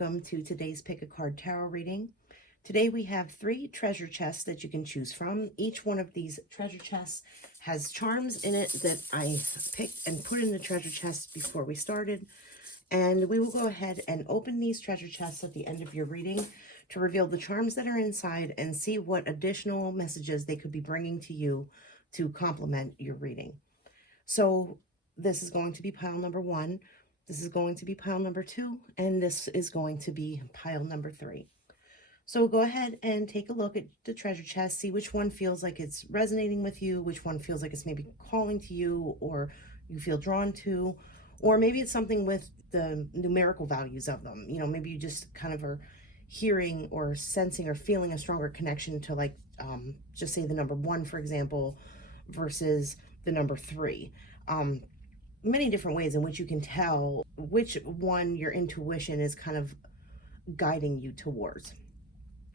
welcome to today's Pick a Card Tarot reading. Today we have 3 treasure chests that you can choose from. Each one of these treasure chests has charms in it that I picked and put in the treasure chest before we started. And we will go ahead and open these treasure chests at the end of your reading to reveal the charms that are inside and see what additional messages they could be bringing to you to complement your reading. So this is going to be pile number 1. This is going to be pile number 2, and this is going to be pile number 3. So go ahead and take a look at the treasure chest, see which one feels like it's resonating with you, which one feels like it's maybe calling to you or you feel drawn to, or maybe it's something with the numerical values of them. You know, maybe you just kind of are hearing or sensing or feeling a stronger connection to, like, just say the number 1, for example, versus the number 3. Many different ways in which you can tell which one your intuition is kind of guiding you towards.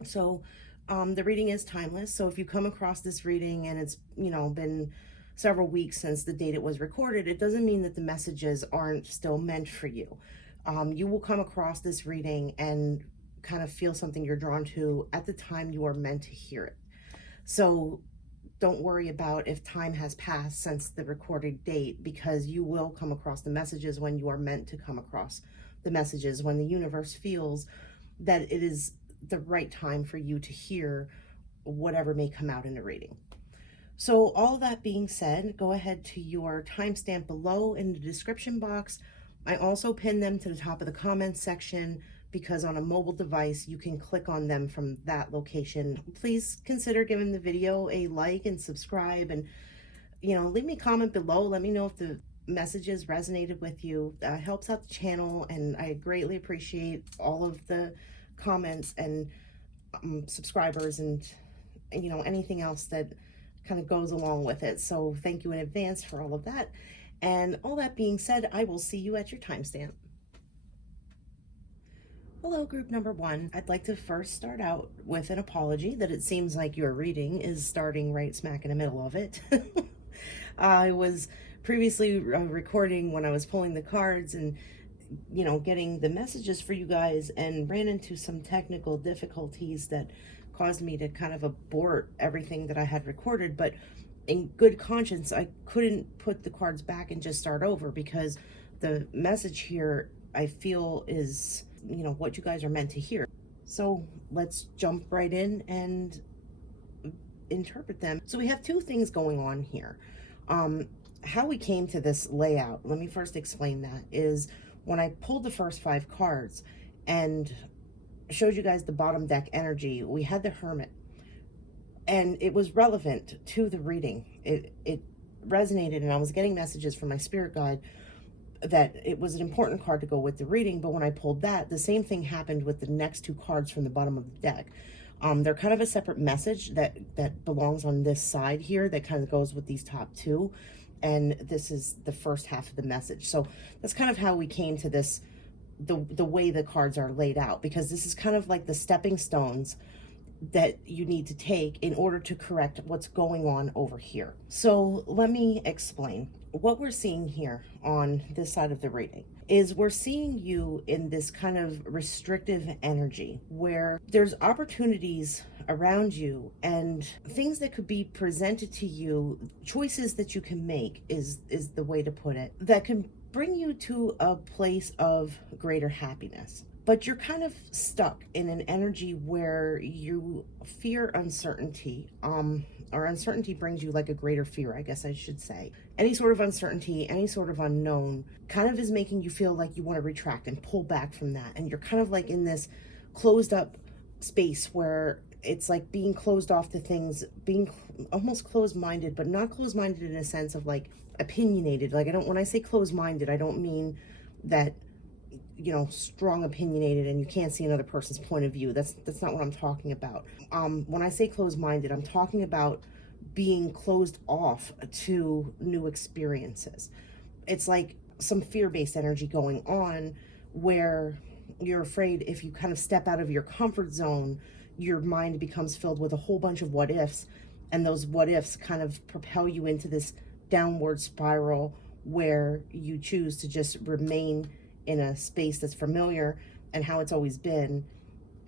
So the reading is timeless. So if you come across this reading and it's, you know, been several weeks since the date it was recorded, it doesn't mean that the messages aren't still meant for you. You will come across this reading and kind of feel something you're drawn to at the time you are meant to hear it. So don't worry about if time has passed since the recorded date, because you will come across the messages when you are meant to come across the messages, when the universe feels that it is the right time for you to hear whatever may come out in the reading. So all that being said, go ahead to your timestamp below in the description box. I also pinned them to the top of the comments section, because on a mobile device, you can click on them from that location. Please consider giving the video a like and subscribe, and, you know, leave me a comment below. Let me know if the messages resonated with you. That helps out the channel, and I greatly appreciate all of the comments and subscribers and, you know, anything else that kind of goes along with it. So thank you in advance for all of that. And all that being said, I will see you at your timestamp. Hello, group number 1. I'd like to first start out with an apology that it seems like your reading is starting right smack in the middle of it. I was previously recording when I was pulling the cards and, you know, getting the messages for you guys, and ran into some technical difficulties that caused me to kind of abort everything that I had recorded. But in good conscience, I couldn't put the cards back and just start over, because the message here, I feel, is, you know, what you guys are meant to hear. So let's jump right in and interpret them. So we have 2 things going on here. How we came to this layout, let me first explain that, is when I pulled the first 5 cards and showed you guys the bottom deck energy, we had the Hermit, and it was relevant to the reading. It resonated, and I was getting messages from my spirit guide that it was an important card to go with the reading. But when I pulled that, the same thing happened with the next 2 cards from the bottom of the deck. They're kind of a separate message that belongs on this side here that kind of goes with these top 2, and this is the first half of the message. So that's kind of how we came to this, the way the cards are laid out, because this is kind of like the stepping stones that you need to take in order to correct what's going on over here. So let me explain. What we're seeing here on this side of the reading is we're seeing you in this kind of restrictive energy where there's opportunities around you and things that could be presented to you, choices that you can make is the way to put it, that can bring you to a place of greater happiness. But you're kind of stuck in an energy where you fear uncertainty, or uncertainty brings you like a greater fear, I guess I should say. Any sort of uncertainty, any sort of unknown kind of is making you feel like you want to retract and pull back from that. And you're kind of like in this closed up space where it's like being closed off to things, being almost closed-minded, but not closed-minded in a sense of like opinionated. Like, when I say closed-minded, I don't mean that, you know, strong opinionated and you can't see another person's point of view. That's not what I'm talking about. When I say closed-minded, I'm talking about being closed off to new experiences. It's like some fear-based energy going on where you're afraid if you kind of step out of your comfort zone, your mind becomes filled with a whole bunch of what ifs, and those what ifs kind of propel you into this downward spiral where you choose to just remain in a space that's familiar and how it's always been.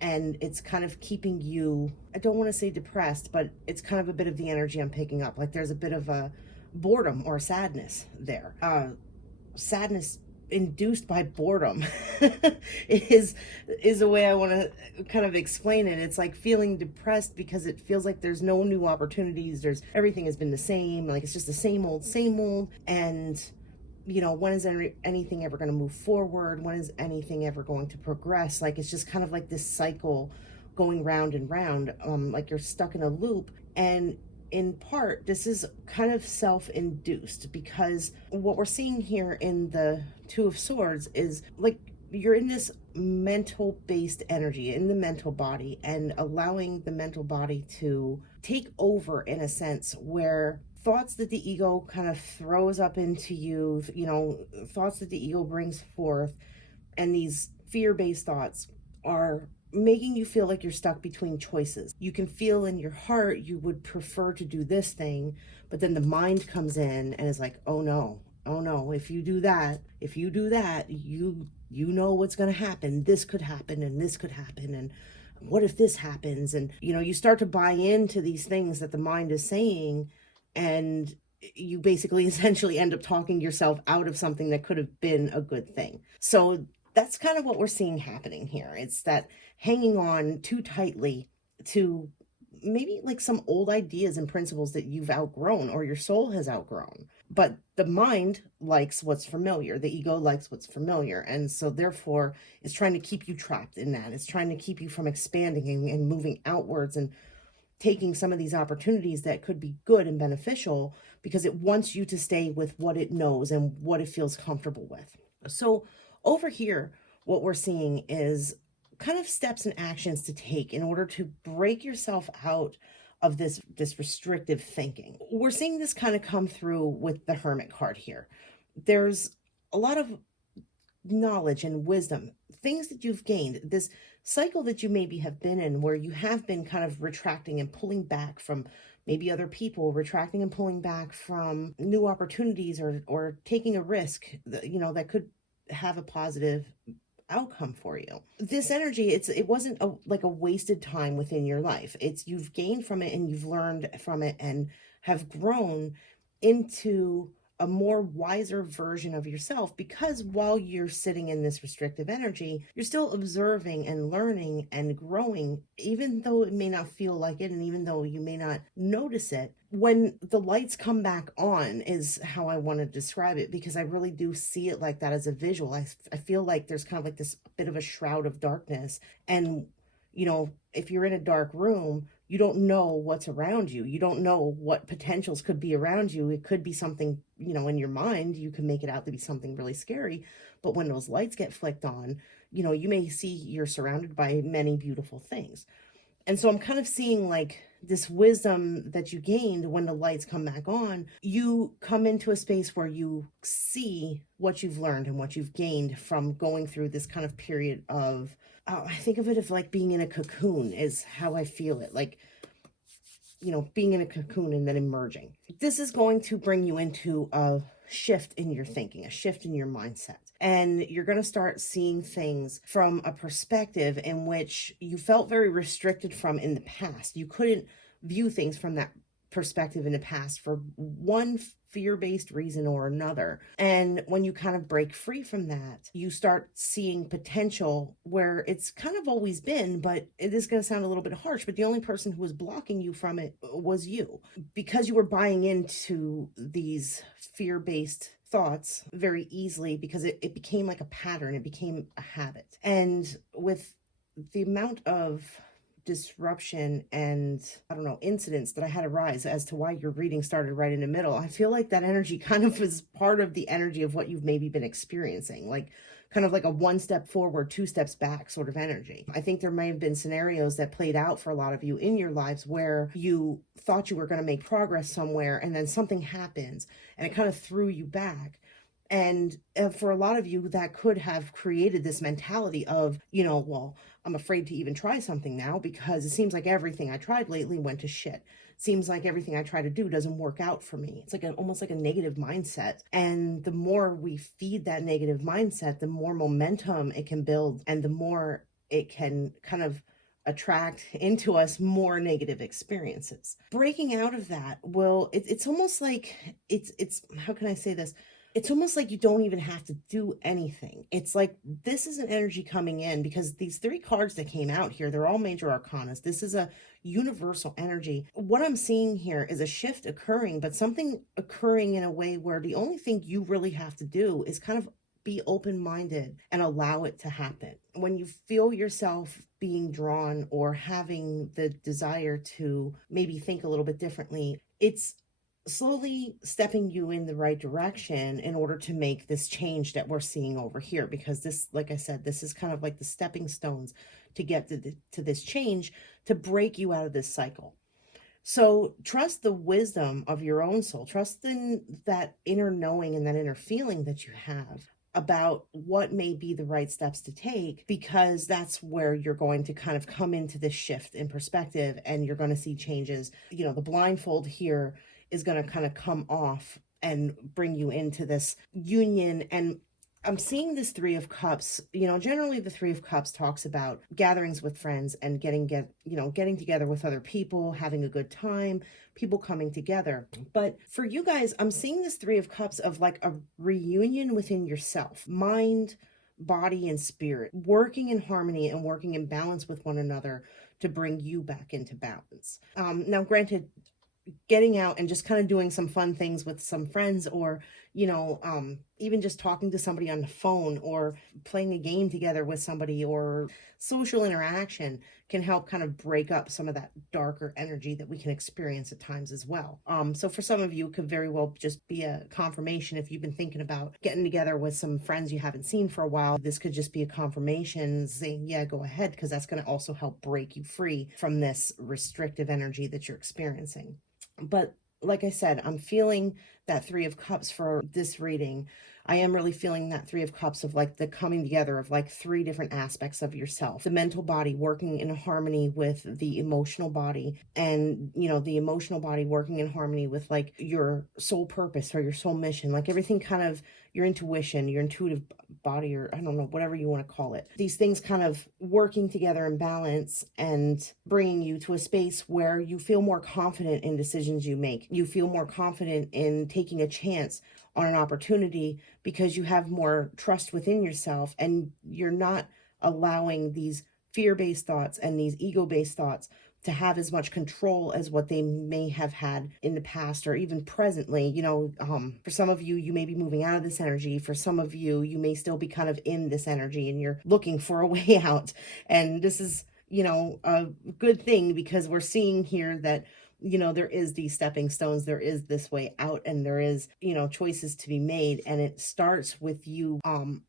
And it's kind of keeping you, I don't want to say depressed, but it's kind of a bit of the energy I'm picking up. Like there's a bit of a boredom or sadness there. Sadness induced by boredom is a way I want to kind of explain it. It's like feeling depressed because it feels like there's no new opportunities. There's everything has been the same. Like it's just the same old, same old. And when is anything ever going to move forward? When is anything ever going to progress? Like it's just kind of like this cycle going round and round, like you're stuck in a loop. And in part, this is kind of self-induced, because what we're seeing here in the Two of Swords is like you're in this mental-based energy, in the mental body, and allowing the mental body to take over in a sense where thoughts that the ego kind of throws up into you, thoughts that the ego brings forth, and these fear-based thoughts are making you feel like you're stuck between choices. You can feel in your heart you would prefer to do this thing, but then the mind comes in and is like, oh no, if you do that, you know what's going to happen. This could happen, and this could happen, and what if this happens? And you start to buy into these things that the mind is saying, and you basically essentially end up talking yourself out of something that could have been a good thing. So that's kind of what we're seeing happening here. It's that hanging on too tightly to maybe like some old ideas and principles that you've outgrown or your soul has outgrown. But the mind likes what's familiar. The ego likes what's familiar. And so therefore it's trying to keep you trapped in that. It's trying to keep you from expanding and moving outwards and taking some of these opportunities that could be good and beneficial, because it wants you to stay with what it knows and what it feels comfortable with. So over here, what we're seeing is kind of steps and actions to take in order to break yourself out of this restrictive thinking. We're seeing this kind of come through with the Hermit card here. There's a lot of knowledge and wisdom, things that you've gained, this cycle that you maybe have been in where you have been kind of retracting and pulling back from maybe other people, retracting and pulling back from new opportunities, or taking a risk that could have a positive outcome for you. This energy, it wasn't like a wasted time within your life. You've gained from it and you've learned from it and have grown into a more wiser version of yourself, because while you're sitting in this restrictive energy, you're still observing and learning and growing, even though it may not feel like it and even though you may not notice it. When the lights come back on is how I want to describe it, because I really do see it like that as a visual. I feel like there's kind of like this bit of a shroud of darkness, and if you're in a dark room, you don't know what's around you. You don't know what potentials could be around you. It could be something, in your mind, you can make it out to be something really scary. But when those lights get flicked on, you may see you're surrounded by many beautiful things. And so I'm kind of seeing like this wisdom that you gained when the lights come back on, you come into a space where you see what you've learned and what you've gained from going through this kind of period of, I think of it as like being in a cocoon is how I feel it. Like, being in a cocoon and then emerging. This is going to bring you into a shift in your thinking, a shift in your mindset. And you're going to start seeing things from a perspective in which you felt very restricted from in the past. You couldn't view things from that perspective in the past for one fear-based reason or another. And when you kind of break free from that, you start seeing potential where it's kind of always been, but it is going to sound a little bit harsh, but the only person who was blocking you from it was you, because you were buying into these fear-based thoughts very easily, because it became like a pattern. It became a habit. And with the amount of disruption and incidents that I had arise as to why your reading started right in the middle, I feel like that energy kind of is part of the energy of what you've maybe been experiencing, like kind of like a 1 step forward, 2 steps back sort of energy. I think there may have been scenarios that played out for a lot of you in your lives where you thought you were going to make progress somewhere, and then something happens and it kind of threw you back. And for a lot of you, that could have created this mentality of, I'm afraid to even try something now because it seems like everything I tried lately went to shit. Seems like everything I try to do doesn't work out for me. It's like almost like a negative mindset. And the more we feed that negative mindset, the more momentum it can build and the more it can kind of attract into us more negative experiences. Breaking out of that it's almost like it's how can I say this? It's almost like you don't even have to do anything. It's like this is an energy coming in because these three cards that came out here, they're all major arcanas. This is a universal energy. What I'm seeing here is a shift occurring, but something occurring in a way where the only thing you really have to do is kind of be open-minded and allow it to happen. When you feel yourself being drawn or having the desire to maybe think a little bit differently, it's slowly stepping you in the right direction in order to make this change that we're seeing over here. Because this, like I said, this is kind of like the stepping stones to get to this change, to break you out of this cycle. So trust the wisdom of your own soul. Trust in that inner knowing and that inner feeling that you have about what may be the right steps to take, because that's where you're going to kind of come into this shift in perspective and you're going to see changes. You know, the blindfold here is going to kind of come off and bring you into this union. And I'm seeing this Three of Cups. You know, generally the Three of Cups talks about gatherings with friends and getting together with other people, having a good time, people coming together. But for you guys, I'm seeing this Three of Cups of like a reunion within yourself, mind, body, and spirit, working in harmony and working in balance with one another to bring you back into balance. Now, granted, getting out and just kind of doing some fun things with some friends, or even just talking to somebody on the phone or playing a game together with somebody, or social interaction can help kind of break up some of that darker energy that we can experience at times as well. So for some of you, it could very well just be a confirmation. If you've been thinking about getting together with some friends you haven't seen for a while, this could just be a confirmation saying, yeah, go ahead, because that's going to also help break you free from this restrictive energy that you're experiencing. But like I said, I'm feeling that Three of Cups for this reading. I am really feeling that Three of Cups of like the coming together of like three different aspects of yourself. The mental body working in harmony with the emotional body, and the emotional body working in harmony with like your soul purpose or your soul mission, like everything kind of your intuition, your intuitive body, or I don't know, whatever you want to call it. These things kind of working together in balance and bringing you to a space where you feel more confident in decisions you make. You feel more confident in taking a chance on an opportunity because you have more trust within yourself, and you're not allowing these fear-based thoughts and these ego-based thoughts to have as much control as what they may have had in the past or even presently. For some of you, you may be moving out of this energy. For some of you, you may still be kind of in this energy and you're looking for a way out. And this is, a good thing, because we're seeing here that there is these stepping stones, there is this way out, and there is, choices to be made. And it starts with you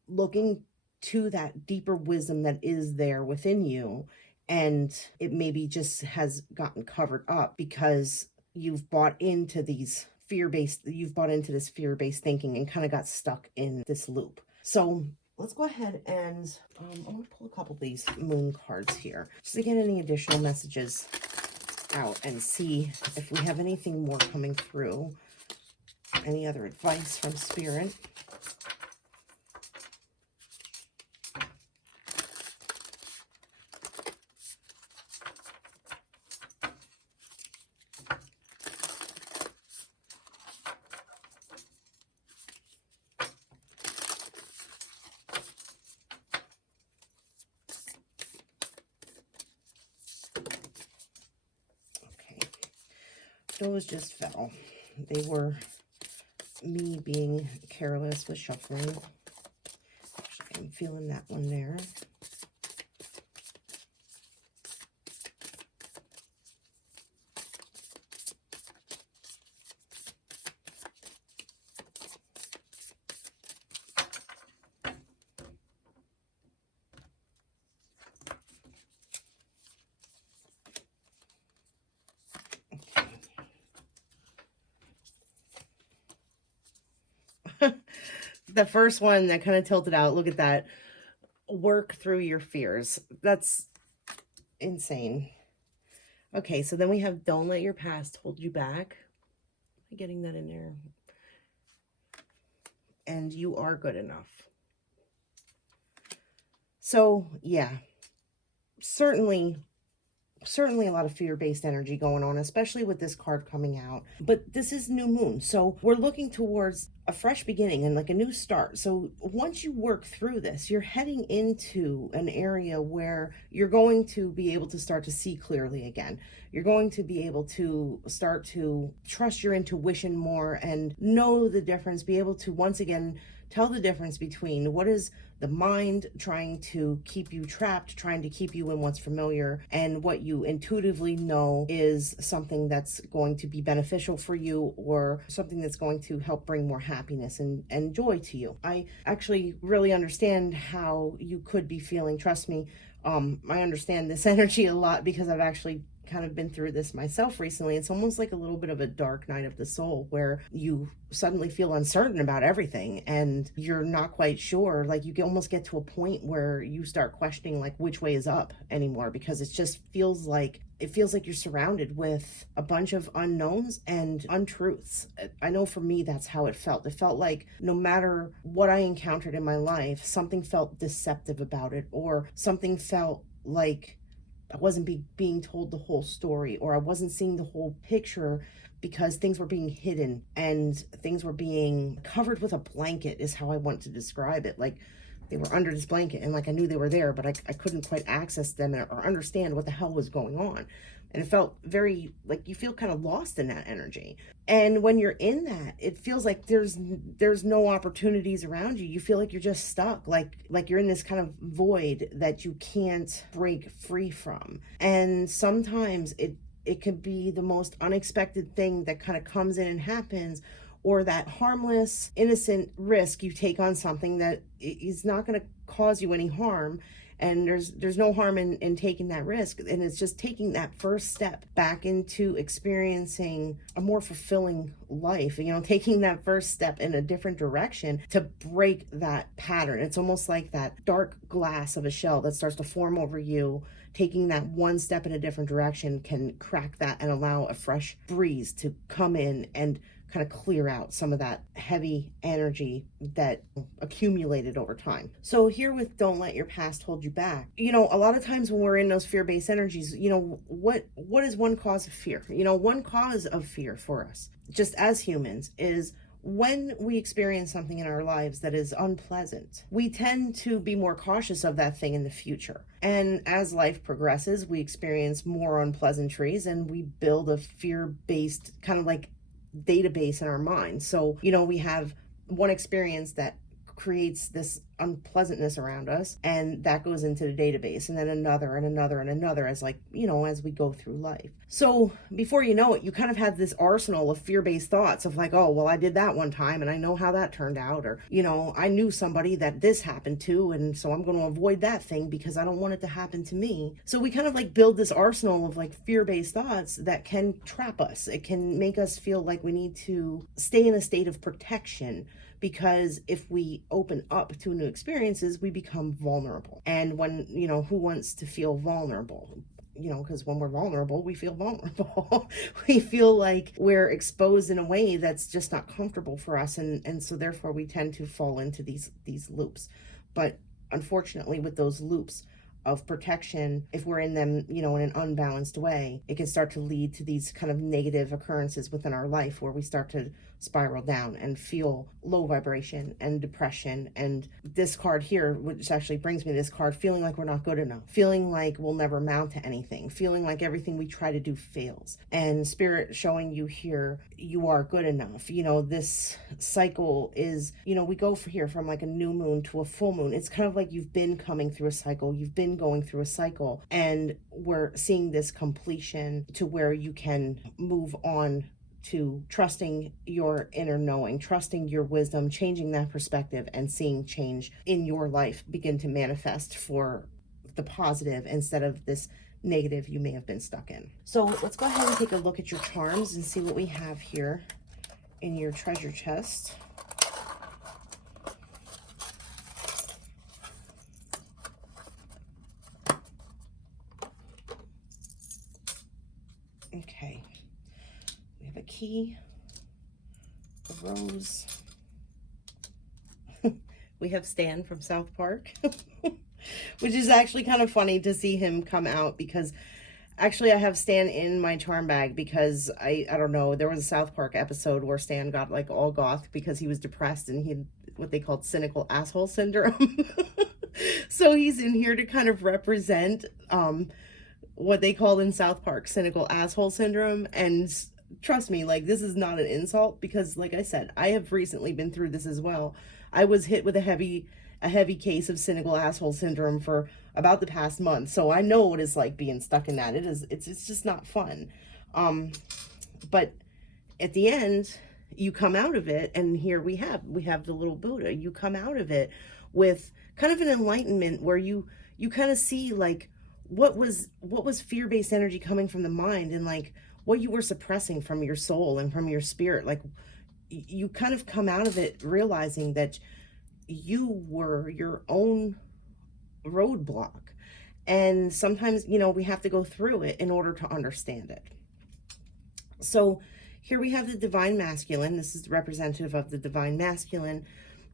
looking to that deeper wisdom that is there within you. And it maybe just has gotten covered up because you've bought into this fear-based thinking and kind of got stuck in this loop. So let's go ahead and I'm going to pull a couple of these moon cards here just to get any additional messages out and see if we have anything more coming through. Any other advice from Spirit? Those just fell. They were me being careless with shuffling. Actually, I'm feeling that one there. The first one that kind of tilted out, look at that. work through your fears. That's insane. Okay, so then we have don't let your past hold you back. Getting that in there. And you are good enough. So yeah, certainly a lot of fear-based energy going on, especially with this card coming out. But this is new moon, so we're looking towards a fresh beginning and like a new start. So once you work through this, you're heading into an area where you're going to be able to start to see clearly again. You're going to be able to start to trust your intuition more and know the difference, be able to once again tell the difference between what is the mind trying to keep you trapped, trying to keep you in what's familiar, and what you intuitively know is something that's going to be beneficial for you or something that's going to help bring more happiness and joy to you. I actually really understand how you could be feeling. Trust me, I understand this energy a lot because I've actually kind of been through this myself recently. It's almost like a little bit of a dark night of the soul where you suddenly feel uncertain about everything and you're not quite sure. Like you almost get to a point where you start questioning like which way is up anymore, because it just feels like you're surrounded with a bunch of unknowns and untruths. I know for me that's how it felt. It felt like no matter what I encountered in my life, something felt deceptive about it, or something felt like I wasn't being told the whole story, or I wasn't seeing the whole picture because things were being hidden and things were being covered with a blanket is how I want to describe it. Like they were under this blanket and like I knew they were there, but I couldn't quite access them or understand what the hell was going on. And it felt very like you feel kind of lost in that energy. And when you're in that, it feels like there's no opportunities around you. You feel like you're just stuck, like you're in this kind of void that you can't break free from. And sometimes it can be the most unexpected thing that kind of comes in and happens, or that harmless, innocent risk you take on something that is not going to cause you any harm. And there's no harm in taking that risk. And it's just taking that first step back into experiencing a more fulfilling life, taking that first step in a different direction to break that pattern. It's almost like that dark glass of a shell that starts to form over you. Taking that one step in a different direction can crack that and allow a fresh breeze to come in and kind of clear out some of that heavy energy that accumulated over time. So here with don't let your past hold you back, a lot of times when we're in those fear-based energies, what is one cause of fear? One cause of fear for us, just as humans, is when we experience something in our lives that is unpleasant, we tend to be more cautious of that thing in the future. And as life progresses, we experience more unpleasantries and we build a fear-based kind of like database in our mind. So, we have one experience that creates this unpleasantness around us, and that goes into the database, and then another and another and another as as we go through life. So before you know it, you kind of have this arsenal of fear-based thoughts of like, oh, well, I did that one time and I know how that turned out, or I knew somebody that this happened to, and so I'm going to avoid that thing because I don't want it to happen to me. So we kind of like build this arsenal of like fear-based thoughts that can trap us. It can make us feel like we need to stay in a state of protection, because if we open up to new experiences, we become vulnerable. And when, who wants to feel vulnerable? Because when we're vulnerable, we feel vulnerable. We feel like we're exposed in a way that's just not comfortable for us. And so therefore we tend to fall into these loops. But unfortunately, with those loops of protection, if we're in them, in an unbalanced way, it can start to lead to these kind of negative occurrences within our life where we start to spiral down and feel low vibration and depression. And this card here, which actually brings me to this card, feeling like we're not good enough, feeling like we'll never amount to anything, feeling like everything we try to do fails. And Spirit showing you here, you are good enough. This cycle is, we go from like a new moon to a full moon. It's kind of like you've been coming through a cycle, you've been going through a cycle, and we're seeing this completion to where you can move on to trusting your inner knowing, trusting your wisdom, changing that perspective, and seeing change in your life begin to manifest for the positive instead of this negative you may have been stuck in. So let's go ahead and take a look at your charms and see what we have here in your treasure chest. Okay. We have a key, a rose. We have Stan from South Park, which is actually kind of funny to see him come out, because actually I have Stan in my charm bag because I don't know, there was a South Park episode where Stan got like all goth because he was depressed and he had what they called cynical asshole syndrome. So he's in here to kind of represent what they called in South Park cynical asshole syndrome. And trust me, like, this is not an insult, because like I said, I have recently been through this as well. I was hit with a heavy case of cynical asshole syndrome for about the past month, so I know what it's like being stuck in that. It's just not fun. But at the end, you come out of it, and here we have the little Buddha. You come out of it with kind of an enlightenment where you kind of see like what was fear-based energy coming from the mind, and like what you were suppressing from your soul and from your spirit. Like, you kind of come out of it realizing that you were your own roadblock. And sometimes, you know, we have to go through it in order to understand it. So here we have the divine masculine. This is representative of the divine masculine.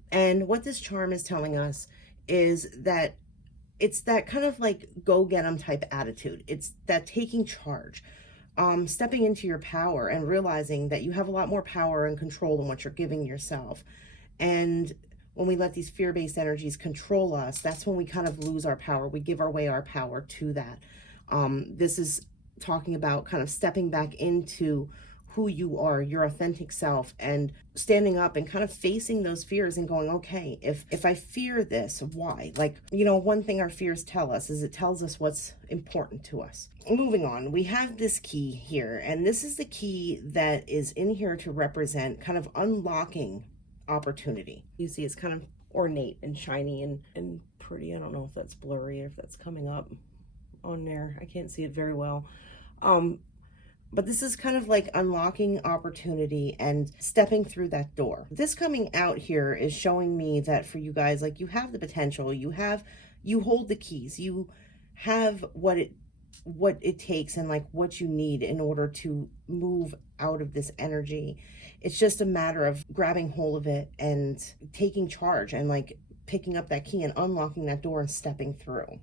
And what this charm is telling us is that it's that kind of like go get 'em type attitude. It's that taking charge. Stepping into your power and realizing that you have a lot more power and control than what you're giving yourself. And when we let these fear-based energies control us, that's when we kind of lose our power. We give away our power to that. This is talking about kind of stepping back into who you are, your authentic self, and standing up and kind of facing those fears and going, okay, if I fear this, why? Like, you know, one thing our fears tell us is it tells us what's important to us. Moving on, we have this key here, and this is the key that is in here to represent kind of unlocking opportunity. You see it's kind of ornate and shiny and pretty. I don't know if that's blurry or if that's coming up on there. I can't see it very well. But this is kind of like unlocking opportunity and stepping through that door. This coming out here is showing me that for you guys, like, you have the potential, you hold the keys, you have what it takes and like what you need in order to move out of this energy. It's just a matter of grabbing hold of it and taking charge and like picking up that key and unlocking that door and stepping through.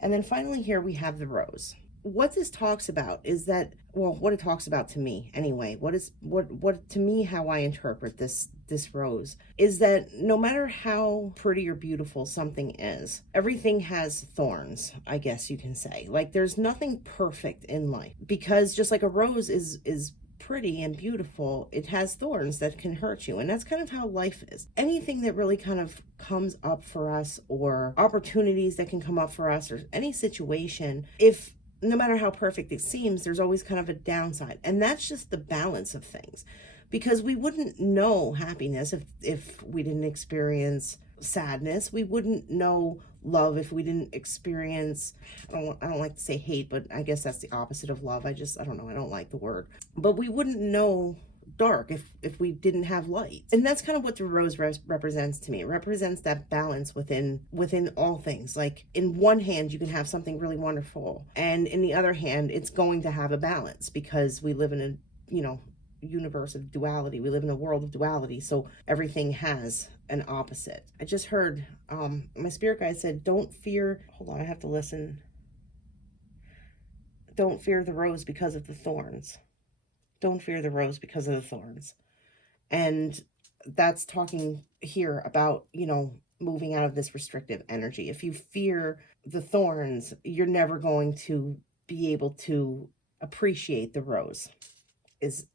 And then finally here we have the rose. What this talks about is that, well, what it talks about to me anyway, what to me, how I interpret this rose is that no matter how pretty or beautiful something is, everything has thorns, I guess you can say. Like, there's nothing perfect in life, because just like a rose is pretty and beautiful, it has thorns that can hurt you. And that's kind of how life is. Anything that really kind of comes up for us, or opportunities that can come up for us, or any situation, if no matter how perfect it seems, there's always kind of a downside. And that's just the balance of things, because we wouldn't know happiness if we didn't experience sadness. We wouldn't know love if we didn't experience, I don't like to say hate, but I guess that's the opposite of love. I don't know, I don't like the word. But we wouldn't know dark if we didn't have light. And that's kind of what the rose represents to me. It represents that balance within all things. Like, in one hand you can have something really wonderful, and in the other hand it's going to have a balance, because we live in a, you know, universe of duality. We live in a world of duality, so everything has an opposite. I just heard my spirit guide said, don't fear, hold on, I have to listen. Don't fear the rose because of the thorns. Don't fear the rose because of the thorns. And that's talking here about, you know, moving out of this restrictive energy. If you fear the thorns, you're never going to be able to appreciate the rose, is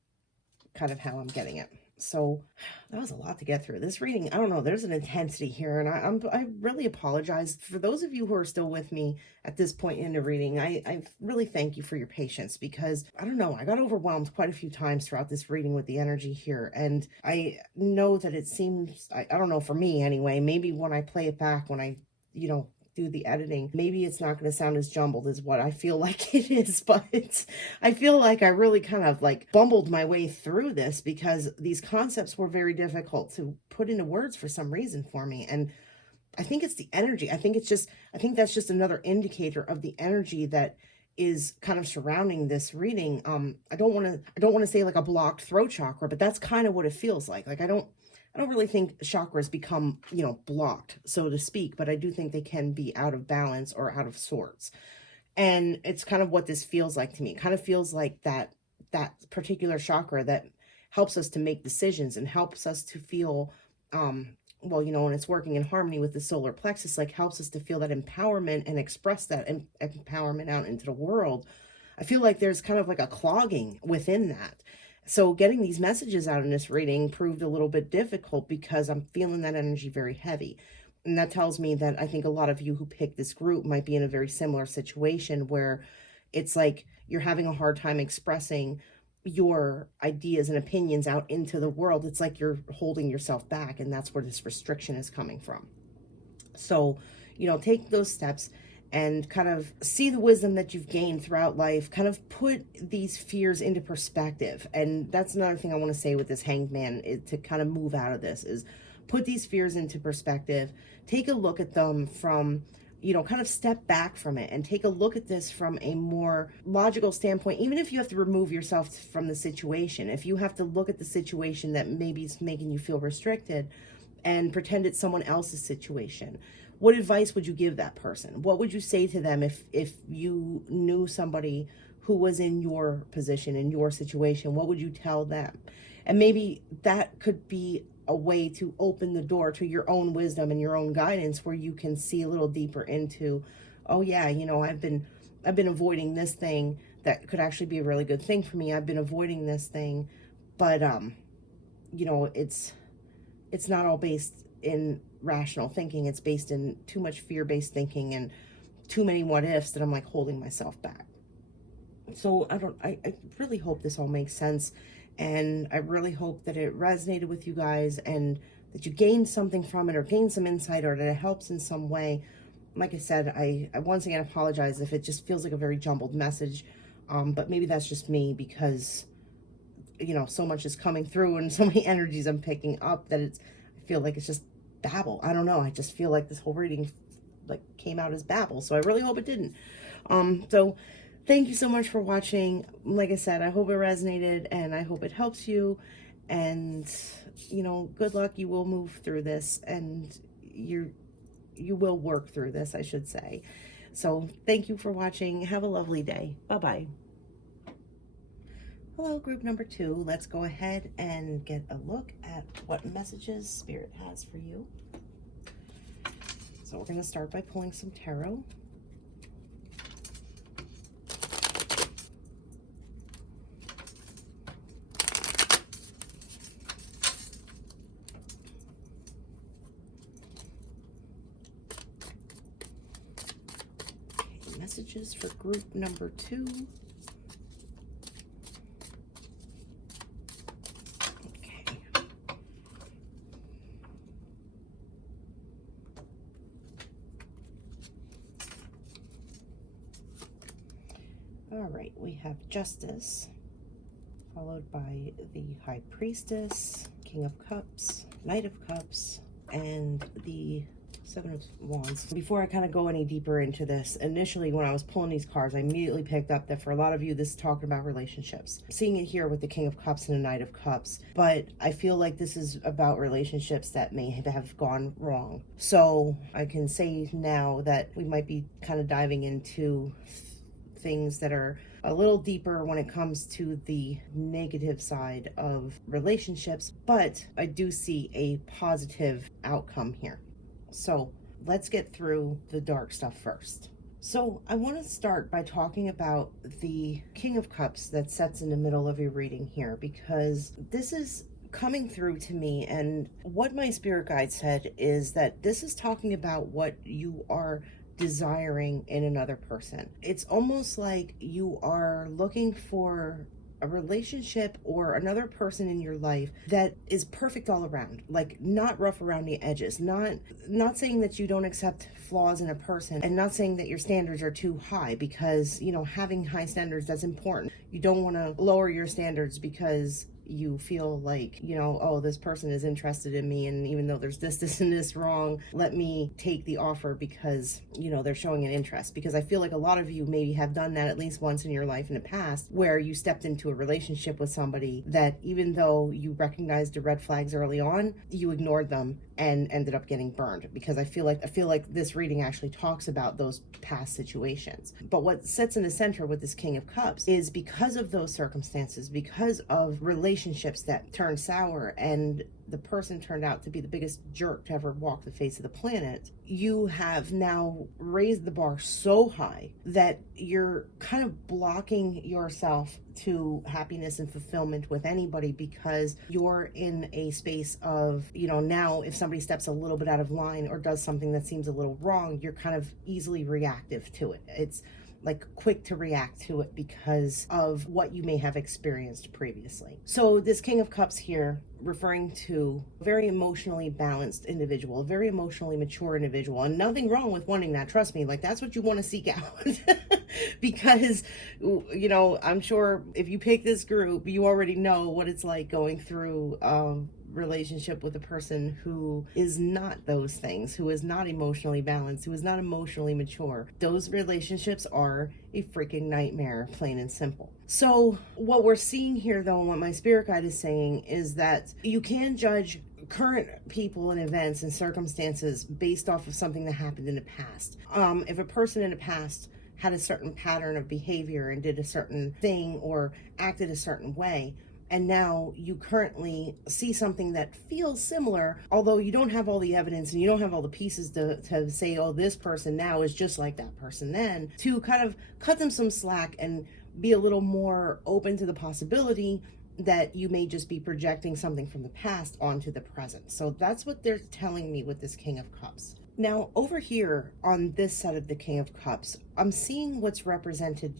kind of how I'm getting it. So that was a lot to get through. This reading, I don't know, there's an intensity here, and I really apologize for those of you who are still with me at this point in the reading. I really thank you for your patience, because I don't know, I got overwhelmed quite a few times throughout this reading with the energy here. And I know that it seems, I don't know, for me anyway, maybe when I play it back, when I, you know, do the editing, maybe it's not going to sound as jumbled as what I feel like it is, but I feel like I really kind of like bumbled my way through this, because these concepts were very difficult to put into words for some reason for me. And I think it's the energy. I think that's just another indicator of the energy that is kind of surrounding this reading. I don't want to say like a blocked throat chakra, but that's kind of what it feels like. Like I don't really think chakras become, blocked, so to speak, but I do think they can be out of balance or out of sorts. And it's kind of what this feels like to me. It kind of feels like that particular chakra that helps us to make decisions and helps us to feel, well, when it's working in harmony with the solar plexus, like helps us to feel that empowerment and express that empowerment out into the world. I feel like there's kind of like a clogging within that. So getting these messages out in this reading proved a little bit difficult because I'm feeling that energy very heavy. And that tells me that I think a lot of you who picked this group might be in a very similar situation where it's like you're having a hard time expressing your ideas and opinions out into the world. It's like you're holding yourself back, and that's where this restriction is coming from. So, take those steps and kind of see the wisdom that you've gained throughout life, kind of put these fears into perspective. And that's another thing I want to say with this Hanged Man, is to kind of move out of this, is put these fears into perspective, take a look at them from, kind of step back from it and take a look at this from a more logical standpoint. Even if you have to remove yourself from the situation, if you have to look at the situation that maybe is making you feel restricted and pretend it's someone else's situation, what advice would you give that person? What would you say to them if you knew somebody who was in your position, in your situation? What would you tell them? And maybe that could be a way to open the door to your own wisdom and your own guidance, where you can see a little deeper into, oh yeah, I've been avoiding this thing that could actually be a really good thing for me. I've been avoiding this thing, but it's not all based in rational thinking. It's based in too much fear-based thinking and too many what ifs that I'm like holding myself back. So I really hope this all makes sense. And I really hope that it resonated with you guys and that you gained something from it, or gained some insight, or that it helps in some way. Like I said, I once again apologize if it just feels like a very jumbled message. But maybe that's just me, because, so much is coming through and so many energies I'm picking up that I feel like it's just babble. I don't know. I just feel like this whole reading like came out as babble. So I really hope it didn't. So thank you so much for watching. Like I said, I hope it resonated and I hope it helps you. And, good luck. You will move through this, and you will work through this, I should say. So thank you for watching. Have a lovely day. Bye-bye. Hello, group number 2. Let's go ahead and get a look at what messages Spirit has for you. So we're going to start by pulling some tarot. Messages for group number 2. Okay. All right, we have Justice, followed by the High Priestess, King of Cups, Knight of Cups, and the Seven of Wands. Before I kind of go any deeper into this, initially when I was pulling these cards, I immediately picked up that for a lot of you, this is talking about relationships. I'm seeing it here with the King of Cups and the Knight of Cups, but I feel like this is about relationships that may have gone wrong. So I can say now that we might be kind of diving into things that are a little deeper when it comes to the negative side of relationships, but I do see a positive outcome here. So let's get through the dark stuff first. So I want to start by talking about the King of Cups that sets in the middle of your reading here, because this is coming through to me, and what my spirit guide said is that this is talking about what you are desiring in another person. It's almost like you are looking for a relationship or another person in your life that is perfect all around, like not rough around the edges, not saying that you don't accept flaws in a person, and not saying that your standards are too high, because having high standards, that's important. You don't want to lower your standards because you feel like, oh, this person is interested in me, and even though there's this and this wrong, let me take the offer because, they're showing an interest. Because I feel like a lot of you maybe have done that at least once in your life in the past, where you stepped into a relationship with somebody that, even though you recognized the red flags early on, you ignored them and ended up getting burned. Because I feel like this reading actually talks about those past situations. But what sits in the center with this King of Cups is, because of those circumstances, because of relationships that turned sour and the person turned out to be the biggest jerk to ever walk the face of the planet, you have now raised the bar so high that you're kind of blocking yourself to happiness and fulfillment with anybody, because you're in a space of, now if somebody steps a little bit out of line or does something that seems a little wrong, you're kind of easily reactive to it. It's like quick to react to it because of what you may have experienced previously. So this King of Cups here, referring to a very emotionally balanced individual, a very emotionally mature individual, and nothing wrong with wanting that. Trust me, like that's what you want to seek out. Because, I'm sure if you pick this group, you already know what it's like going through relationship with a person who is not those things, who is not emotionally balanced, who is not emotionally mature. Those relationships are a freaking nightmare, plain and simple. So what we're seeing here, though, and what my spirit guide is saying, is that you can judge current people and events and circumstances based off of something that happened in the past. If a person in the past had a certain pattern of behavior and did a certain thing or acted a certain way, and now you currently see something that feels similar, although you don't have all the evidence and you don't have all the pieces to say, oh, this person now is just like that person then, to kind of cut them some slack and be a little more open to the possibility that you may just be projecting something from the past onto the present. So that's what they're telling me with this King of Cups. Now, over here on this side of the King of Cups, I'm seeing what's representing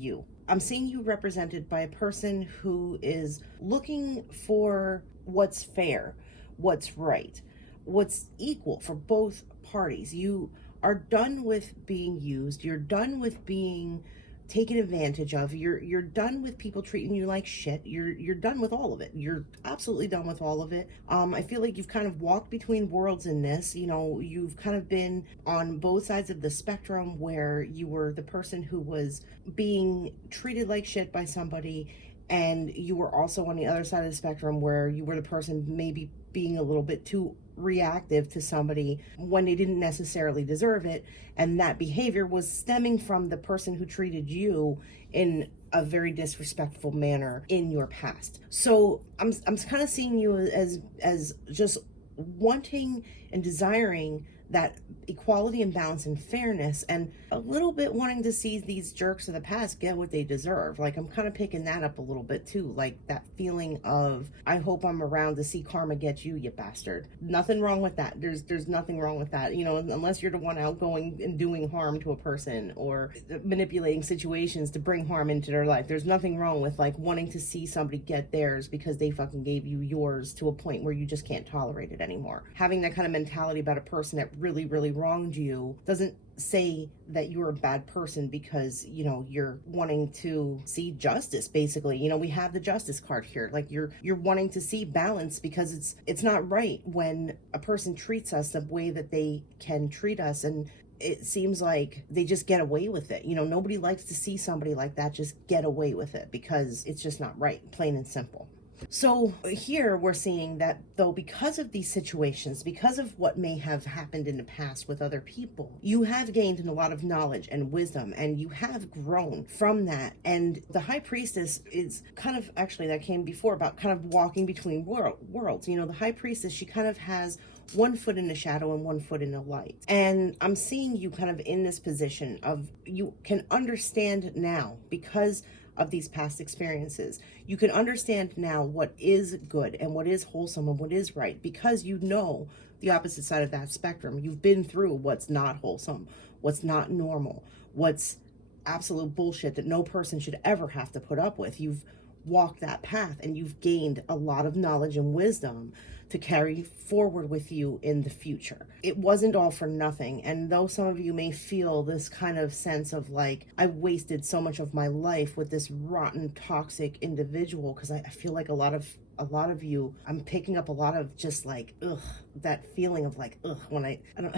you. I'm seeing you represented by a person who is looking for what's fair, what's right, what's equal for both parties. You are done with being used. You're done with being taken advantage of. You're done with people treating you like shit. You're done with all of it. You're absolutely done with all of it. I feel like you've kind of walked between worlds in this. You've kind of been on both sides of the spectrum, where you were the person who was being treated like shit by somebody, and you were also on the other side of the spectrum where you were the person maybe being a little bit too reactive to somebody when they didn't necessarily deserve it, and that behavior was stemming from the person who treated you in a very disrespectful manner in your past. So I'm kind of seeing you as just wanting and desiring that equality and balance and fairness, and a little bit wanting to see these jerks of the past get what they deserve. Like, I'm kind of picking that up a little bit too, like that feeling of, I hope I'm around to see karma get you, you bastard. Nothing wrong with that. There's nothing wrong with that, unless you're the one out going and doing harm to a person or manipulating situations to bring harm into their life. There's nothing wrong with like wanting to see somebody get theirs because they fucking gave you yours to a point where you just can't tolerate it anymore. Having that kind of mentality about a person that really, really wronged you doesn't say that you're a bad person because, you're wanting to see justice, basically. We have the justice card here. Like, you're wanting to see balance because it's not right when a person treats us the way that they can treat us, and it seems like they just get away with it. Nobody likes to see somebody like that just get away with it because it's just not right, plain and simple. So here we're seeing that, though, because of these situations, because of what may have happened in the past with other people, you have gained a lot of knowledge and wisdom, and you have grown from that. And the High Priestess is kind of, actually that came before, about kind of walking between worlds. The High Priestess, she kind of has one foot in the shadow and one foot in the light. And I'm seeing you kind of in this position of, you can understand now, because of these past experiences, you can understand now what is good and what is wholesome and what is right, because you know the opposite side of that spectrum. You've been through what's not wholesome, what's not normal, what's absolute bullshit that no person should ever have to put up with. You've walked that path and you've gained a lot of knowledge and wisdom to carry forward with you in the future. It wasn't all for nothing. And though some of you may feel this kind of sense of like, I wasted so much of my life with this rotten, toxic individual, because I feel like a lot of you, I'm picking up a lot of just like, ugh, that feeling of like, ugh, when I don't,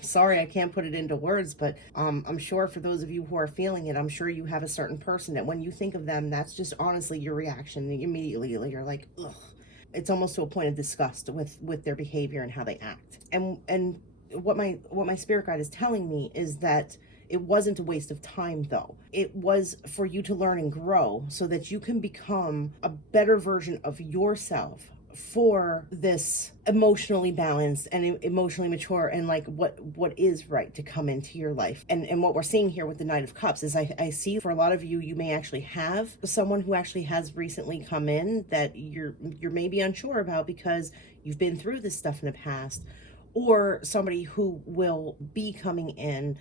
sorry, I can't put it into words, but I'm sure for those of you who are feeling it, I'm sure you have a certain person that when you think of them, that's just honestly your reaction. Immediately, you're like, ugh. It's almost to a point of disgust with their behavior and how they act. And what my spirit guide is telling me is that it wasn't a waste of time, though. It was for you to learn and grow so that you can become a better version of yourself for this emotionally balanced and emotionally mature and like what is right to come into your life. And what we're seeing here with the Knight of Cups is I see for a lot of you, you may actually have someone who actually has recently come in that you're maybe unsure about because you've been through this stuff in the past, or somebody who will be coming in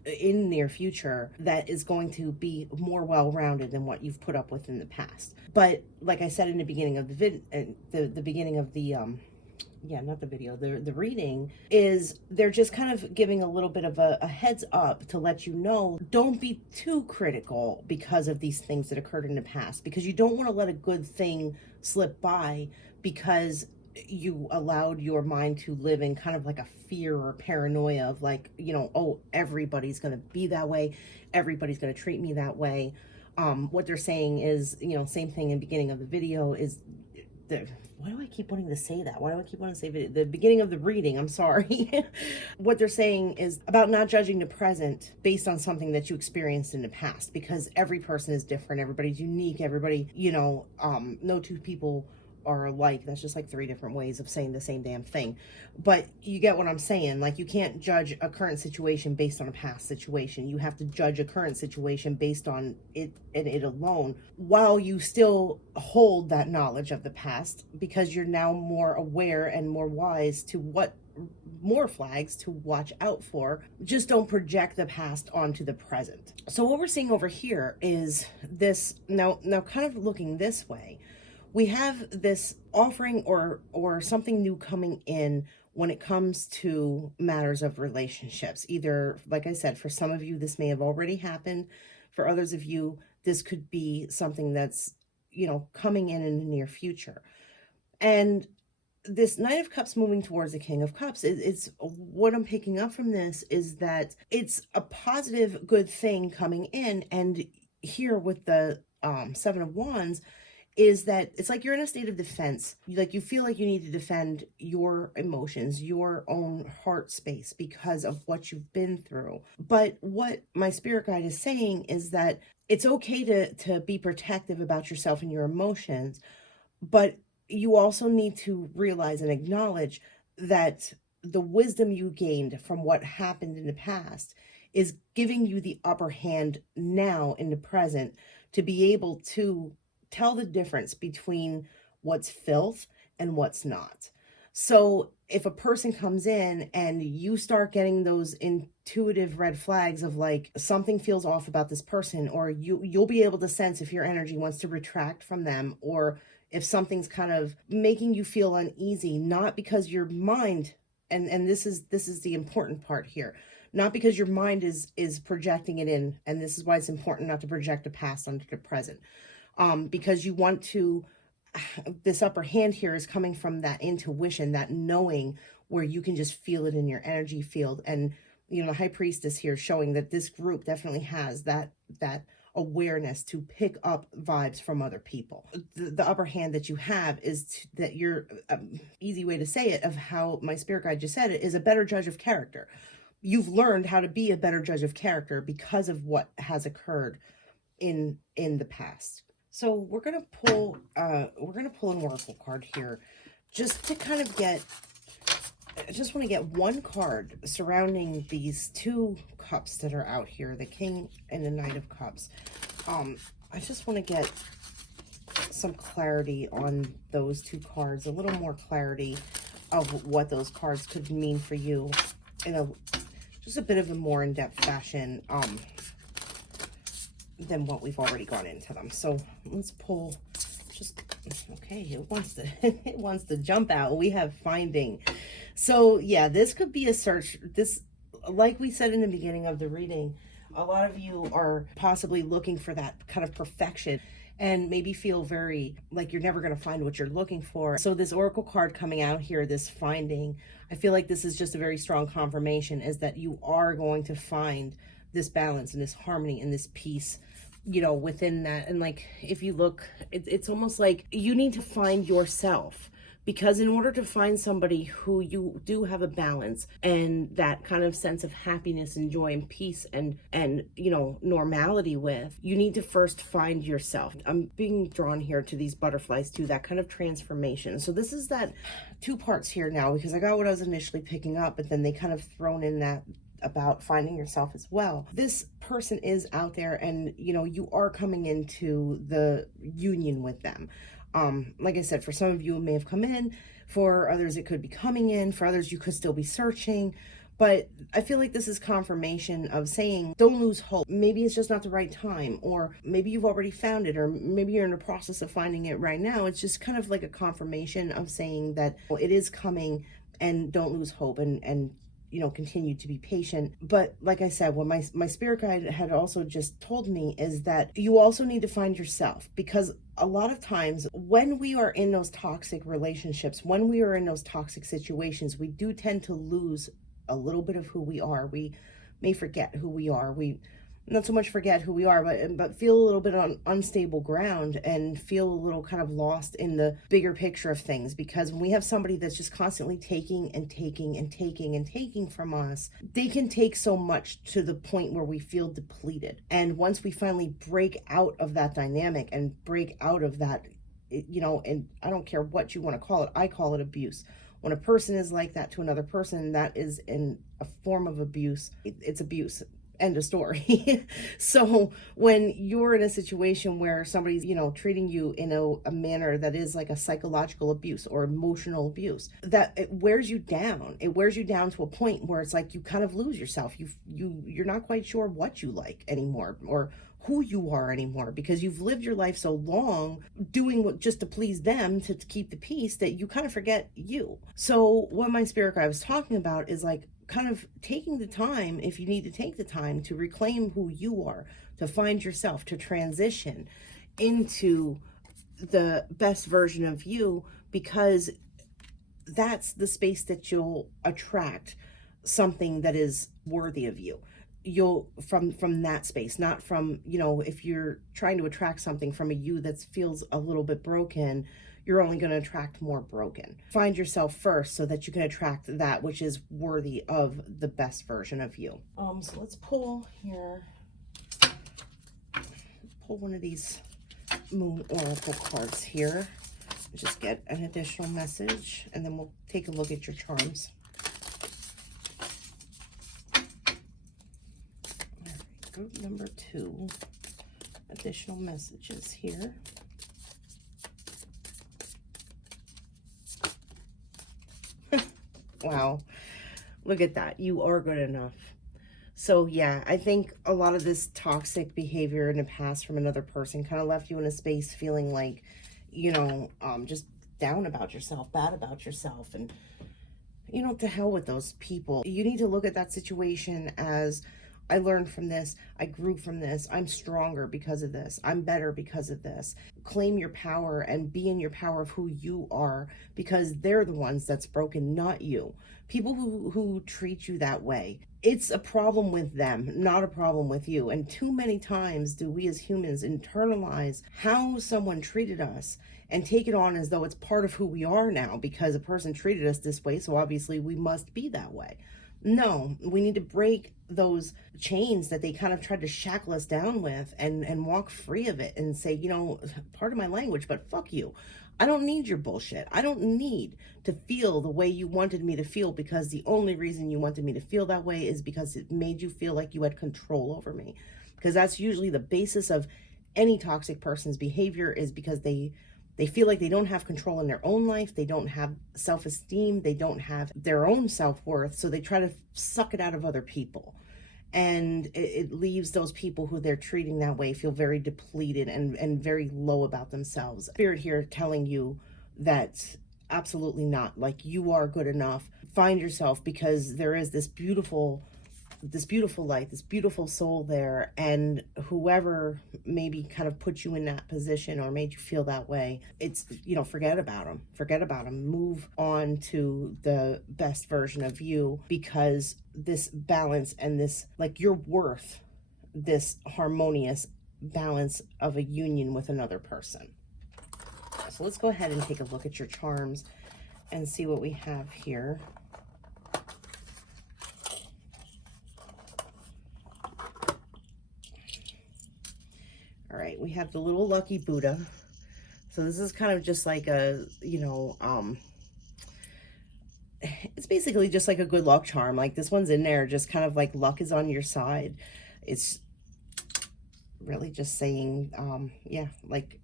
near future that is going to be more well-rounded than what you've put up with in the past. But like I said in the beginning of the beginning of the not the video, the reading, is they're just kind of giving a little bit of a heads up to let you know, don't be too critical because of these things that occurred in the past, because you don't want to let a good thing slip by because you allowed your mind to live in kind of like a fear or paranoia of like, oh, everybody's going to be that way. Everybody's going to treat me that way. What they're saying is, same thing in the beginning of the video is why do I keep wanting to say that? Why do I keep wanting to say the beginning of the reading? I'm sorry. What they're saying is about not judging the present based on something that you experienced in the past, because every person is different. Everybody's unique. Everybody, no two people are alike. That's just like 3 different ways of saying the same damn thing. But you get what I'm saying. Like, you can't judge a current situation based on a past situation. You have to judge a current situation based on it and it alone, while you still hold that knowledge of the past, because you're now more aware and more wise to what more flags to watch out for. Just don't project the past onto the present. So what we're seeing over here is this now kind of looking this way. We have this offering or something new coming in when it comes to matters of relationships. Either, like I said, for some of you, this may have already happened. For others of you, this could be something that's, coming in the near future. And this Knight of Cups moving towards the King of Cups, it's what I'm picking up from this is that it's a positive, good thing coming in. And here with the 7 of Wands, is that it's like you're in a state of defense. You feel like you need to defend your emotions, your own heart space because of what you've been through. But what my spirit guide is saying is that it's okay to be protective about yourself and your emotions, but you also need to realize and acknowledge that the wisdom you gained from what happened in the past is giving you the upper hand now in the present to be able to tell the difference between what's filth and what's not. So if a person comes in and you start getting those intuitive red flags of like something feels off about this person, or you'll be able to sense if your energy wants to retract from them, or if something's kind of making you feel uneasy, not because your mind, and this is the important part here, not because your mind is projecting it in, and this is why it's important not to project the past onto the present. Because you want to, this upper hand here is coming from that intuition, that knowing where you can just feel it in your energy field. And, the High Priestess here showing that this group definitely has that awareness to pick up vibes from other people. The upper hand that you have is that you're, easy way to say it, of how my spirit guide just said it, is a better judge of character. You've learned how to be a better judge of character because of what has occurred in the past. So we're gonna pull an oracle card here, just to kind of get. I just want to get one card surrounding these 2 cups that are out here, the King and the Knight of Cups. I just want to get some clarity on those 2 cards, a little more clarity of what those cards could mean for you in just a bit of a more in-depth fashion. Than what we've already gone into them. So let's pull just, okay, it wants to jump out. We have finding. So yeah, this could be a search. This, like we said in the beginning of the reading, a lot of you are possibly looking for that kind of perfection and maybe feel very like you're never going to find what you're looking for. So this oracle card coming out here, this finding, I feel like this is just a very strong confirmation, is that you are going to find this balance and this harmony and this peace, you know, within that. And like, if you look, it's almost like you need to find yourself, because in order to find somebody who you do have a balance and that kind of sense of happiness and joy and peace and you know, normality with, you need to first find yourself. I'm being drawn here to these butterflies too, that kind of transformation. So this is that two parts here now, because I got what I was initially picking up, but then they kind of thrown in that about finding yourself as well. This person is out there, and you know, you are coming into the union with them. Like I said, for some of you it may have come in, for others it could be coming in, for others you could still be searching. But I feel like this is confirmation of saying, don't lose hope. Maybe it's just not the right time, or maybe you've already found it, or maybe you're in the process of finding it right now. It's just kind of like a confirmation of saying that it is coming, and don't lose hope, and you know, continue to be patient. But like I said, what my spirit guide had also just told me is that you also need to find yourself, because a lot of times when we are in those toxic relationships, when we are in those toxic situations, we do tend to lose a little bit of who we are. We may forget who we are. We not so much forget who we are, but feel a little bit on unstable ground and feel a little kind of lost in the bigger picture of things. Because when we have somebody that's just constantly taking and taking and taking and taking from us, they can take so much to the point where we feel depleted. And once we finally break out of that dynamic and break out of that, you know, and I don't care what you want to call it, I call it abuse. When a person is like that to another person, that is in a form of abuse. It's abuse. End of story. So when you're in a situation where somebody's, you know, treating you in a manner that is like a psychological abuse or emotional abuse, that it wears you down. It wears you down to a point where it's like you kind of lose yourself. You're not quite sure what you like anymore, or who you are anymore, because you've lived your life so long doing what just to please them, to keep the peace, that you kind of forget you. So what my spirit guide was talking about is like kind of taking the time, if you need to take the time, to reclaim who you are, to find yourself, to transition into the best version of you, because that's the space that you'll attract something that is worthy of you. You'll from that space, not from, you know, if you're trying to attract something from a you that feels a little bit broken, you're only going to attract more broken. Find yourself first so that you can attract that which is worthy of the best version of you. So let's pull here, pull one of these moon oracle cards here, just get an additional message, and then we'll take a look at your charms. Group number 2, additional messages here. Wow, look at that. You are good enough. So yeah, I think a lot of this toxic behavior in the past from another person kind of left you in a space feeling like, you know, just down about yourself, bad about yourself, and, you know, to hell with those people. You need to look at that situation as, I learned from this, I grew from this, I'm stronger because of this, I'm better because of this. Claim your power and be in your power of who you are, because they're the ones that's broken, not you. People who treat you that way, it's a problem with them, not a problem with you. And too many times do we as humans internalize how someone treated us and take it on as though it's part of who we are now, because a person treated us this way, so obviously we must be that way. No, we need to break those chains that they kind of tried to shackle us down with, and walk free of it and say, you know, pardon my language, but fuck you. I don't need your bullshit. I don't need to feel the way you wanted me to feel, because the only reason you wanted me to feel that way is because it made you feel like you had control over me. Because that's usually the basis of any toxic person's behavior, is because they feel like they don't have control in their own life. They don't have self-esteem. They don't have their own self-worth. So they try to suck it out of other people. And it leaves those people who they're treating that way feel very depleted and very low about themselves. Spirit here telling you that absolutely not. Like, you are good enough. Find yourself, because there is this beautiful light, this beautiful soul there, and whoever maybe kind of put you in that position or made you feel that way, it's, forget about them, move on to the best version of you, because this balance and this, like, you're worth this harmonious balance of a union with another person. So let's go ahead and take a look at your charms and see what we have here. All right, we have the little lucky Buddha. So this is kind of just like a, it's basically just like a good luck charm. Like, this one's in there just kind of like luck is on your side. It's really just saying, yeah, like,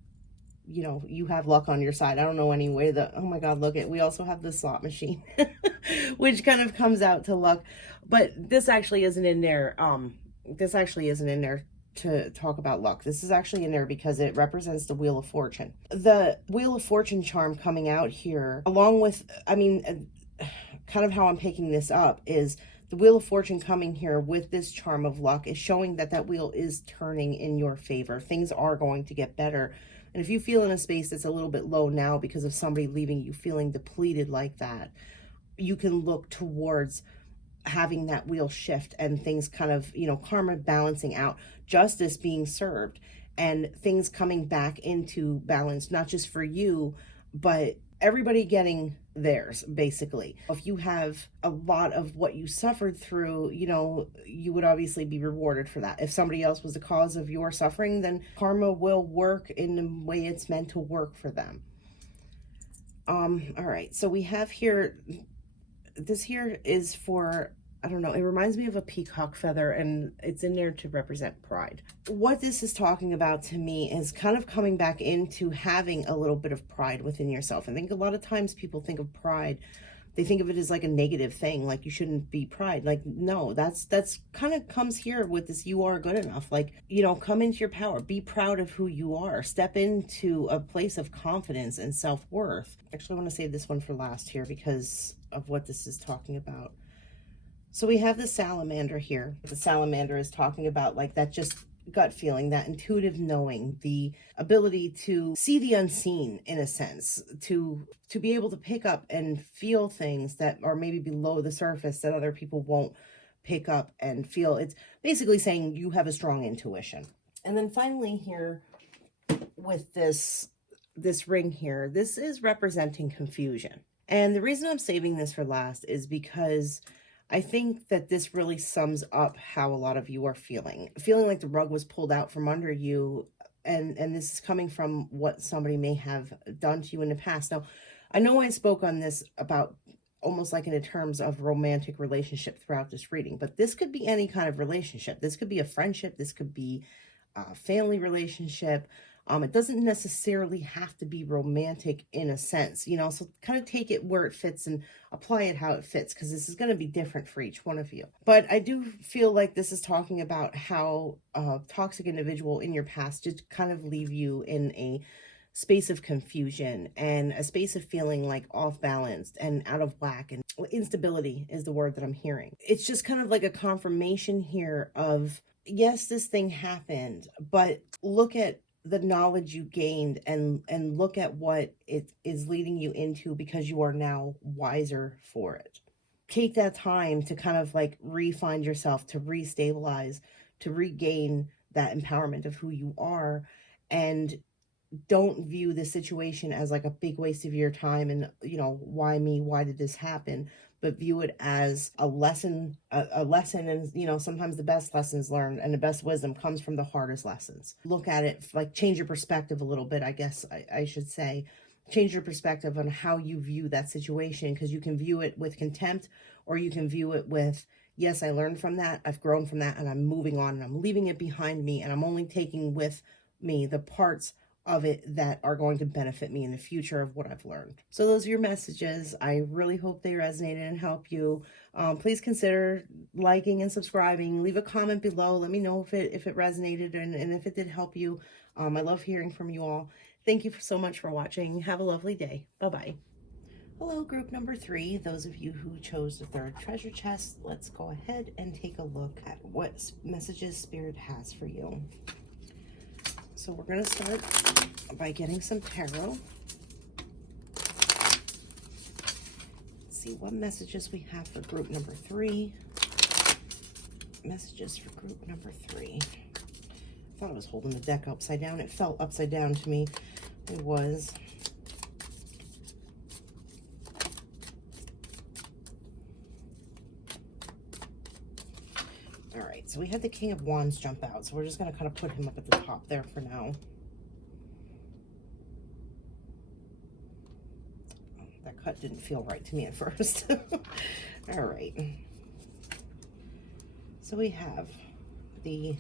you have luck on your side. I don't know any way that, oh my God, look at, we also have the slot machine, which kind of comes out to luck. But this actually isn't in there. This actually isn't in there to talk about luck. This is actually in there because it represents the Wheel of Fortune. The Wheel of Fortune charm coming out here, along with, kind of how I'm picking this up is the Wheel of Fortune coming here with this charm of luck is showing that that wheel is turning in your favor. Things are going to get better. And if you feel in a space that's a little bit low now because of somebody leaving you feeling depleted like that, you can look towards having that wheel shift and things kind of, karma balancing out, justice being served, and things coming back into balance, not just for you, but everybody getting theirs, basically. If you have a lot of what you suffered through, you would obviously be rewarded for that. If somebody else was the cause of your suffering, then karma will work in the way it's meant to work for them. All right, so we have here, this here is for, I don't know, it reminds me of a peacock feather, and it's in there to represent pride. What this is talking about to me is kind of coming back into having a little bit of pride within yourself. I think a lot of times people think of pride, they think of it as like a negative thing, like you shouldn't be pride. Like, no, that's kind of comes here with this, you are good enough. Like, come into your power, be proud of who you are, step into a place of confidence and self-worth. Actually, I want to save this one for last here because of what this is talking about. So we have the salamander here. The salamander is talking about like that just gut feeling, that intuitive knowing, the ability to see the unseen in a sense, to be able to pick up and feel things that are maybe below the surface that other people won't pick up and feel. It's basically saying you have a strong intuition. And then finally here with this ring here, this is representing confusion. And the reason I'm saving this for last is because I think that this really sums up how a lot of you are feeling like the rug was pulled out from under you. And this is coming from what somebody may have done to you in the past. Now, I know I spoke on this about almost like in terms of romantic relationship throughout this reading, but this could be any kind of relationship. This could be a friendship. This could be a family relationship. It doesn't necessarily have to be romantic in a sense, so kind of take it where it fits and apply it how it fits, because this is going to be different for each one of you. But I do feel like this is talking about how a toxic individual in your past just kind of leave you in a space of confusion and a space of feeling like off balanced and out of whack, and instability is the word that I'm hearing. It's just kind of like a confirmation here of, yes, this thing happened, but look at the knowledge you gained and look at what it is leading you into, because you are now wiser for it. Take that time to kind of like re-find yourself, to restabilize, to regain that empowerment of who you are, and don't view the situation as like a big waste of your time and, why me? Why did this happen? But view it as a lesson, and, sometimes the best lessons learned and the best wisdom comes from the hardest lessons. Look at it, like change your perspective a little bit, I guess I should say. Change your perspective on how you view that situation, because you can view it with contempt, or you can view it with, yes, I learned from that, I've grown from that, and I'm moving on, and I'm leaving it behind me, and I'm only taking with me the parts of it that are going to benefit me in the future of what I've learned. So those are your messages. I really hope they resonated and help you. Please consider liking and subscribing. Leave a comment below. Let me know if it resonated and if it did help you. I love hearing from you all. Thank you so much for watching. Have a lovely day. Bye-bye. Hello, group number 3. Those of you who chose the 3rd treasure chest, let's go ahead and take a look at what messages Spirit has for you. So we're going to start by getting some tarot. Let's see what messages we have for group number 3. Messages for group number 3. I thought I was holding the deck upside down. It felt upside down to me. It was. All right, so we had the King of Wands jump out, so we're just going to kind of put him up at the top there for now. Oh, that cut didn't feel right to me at first. All right. So we have the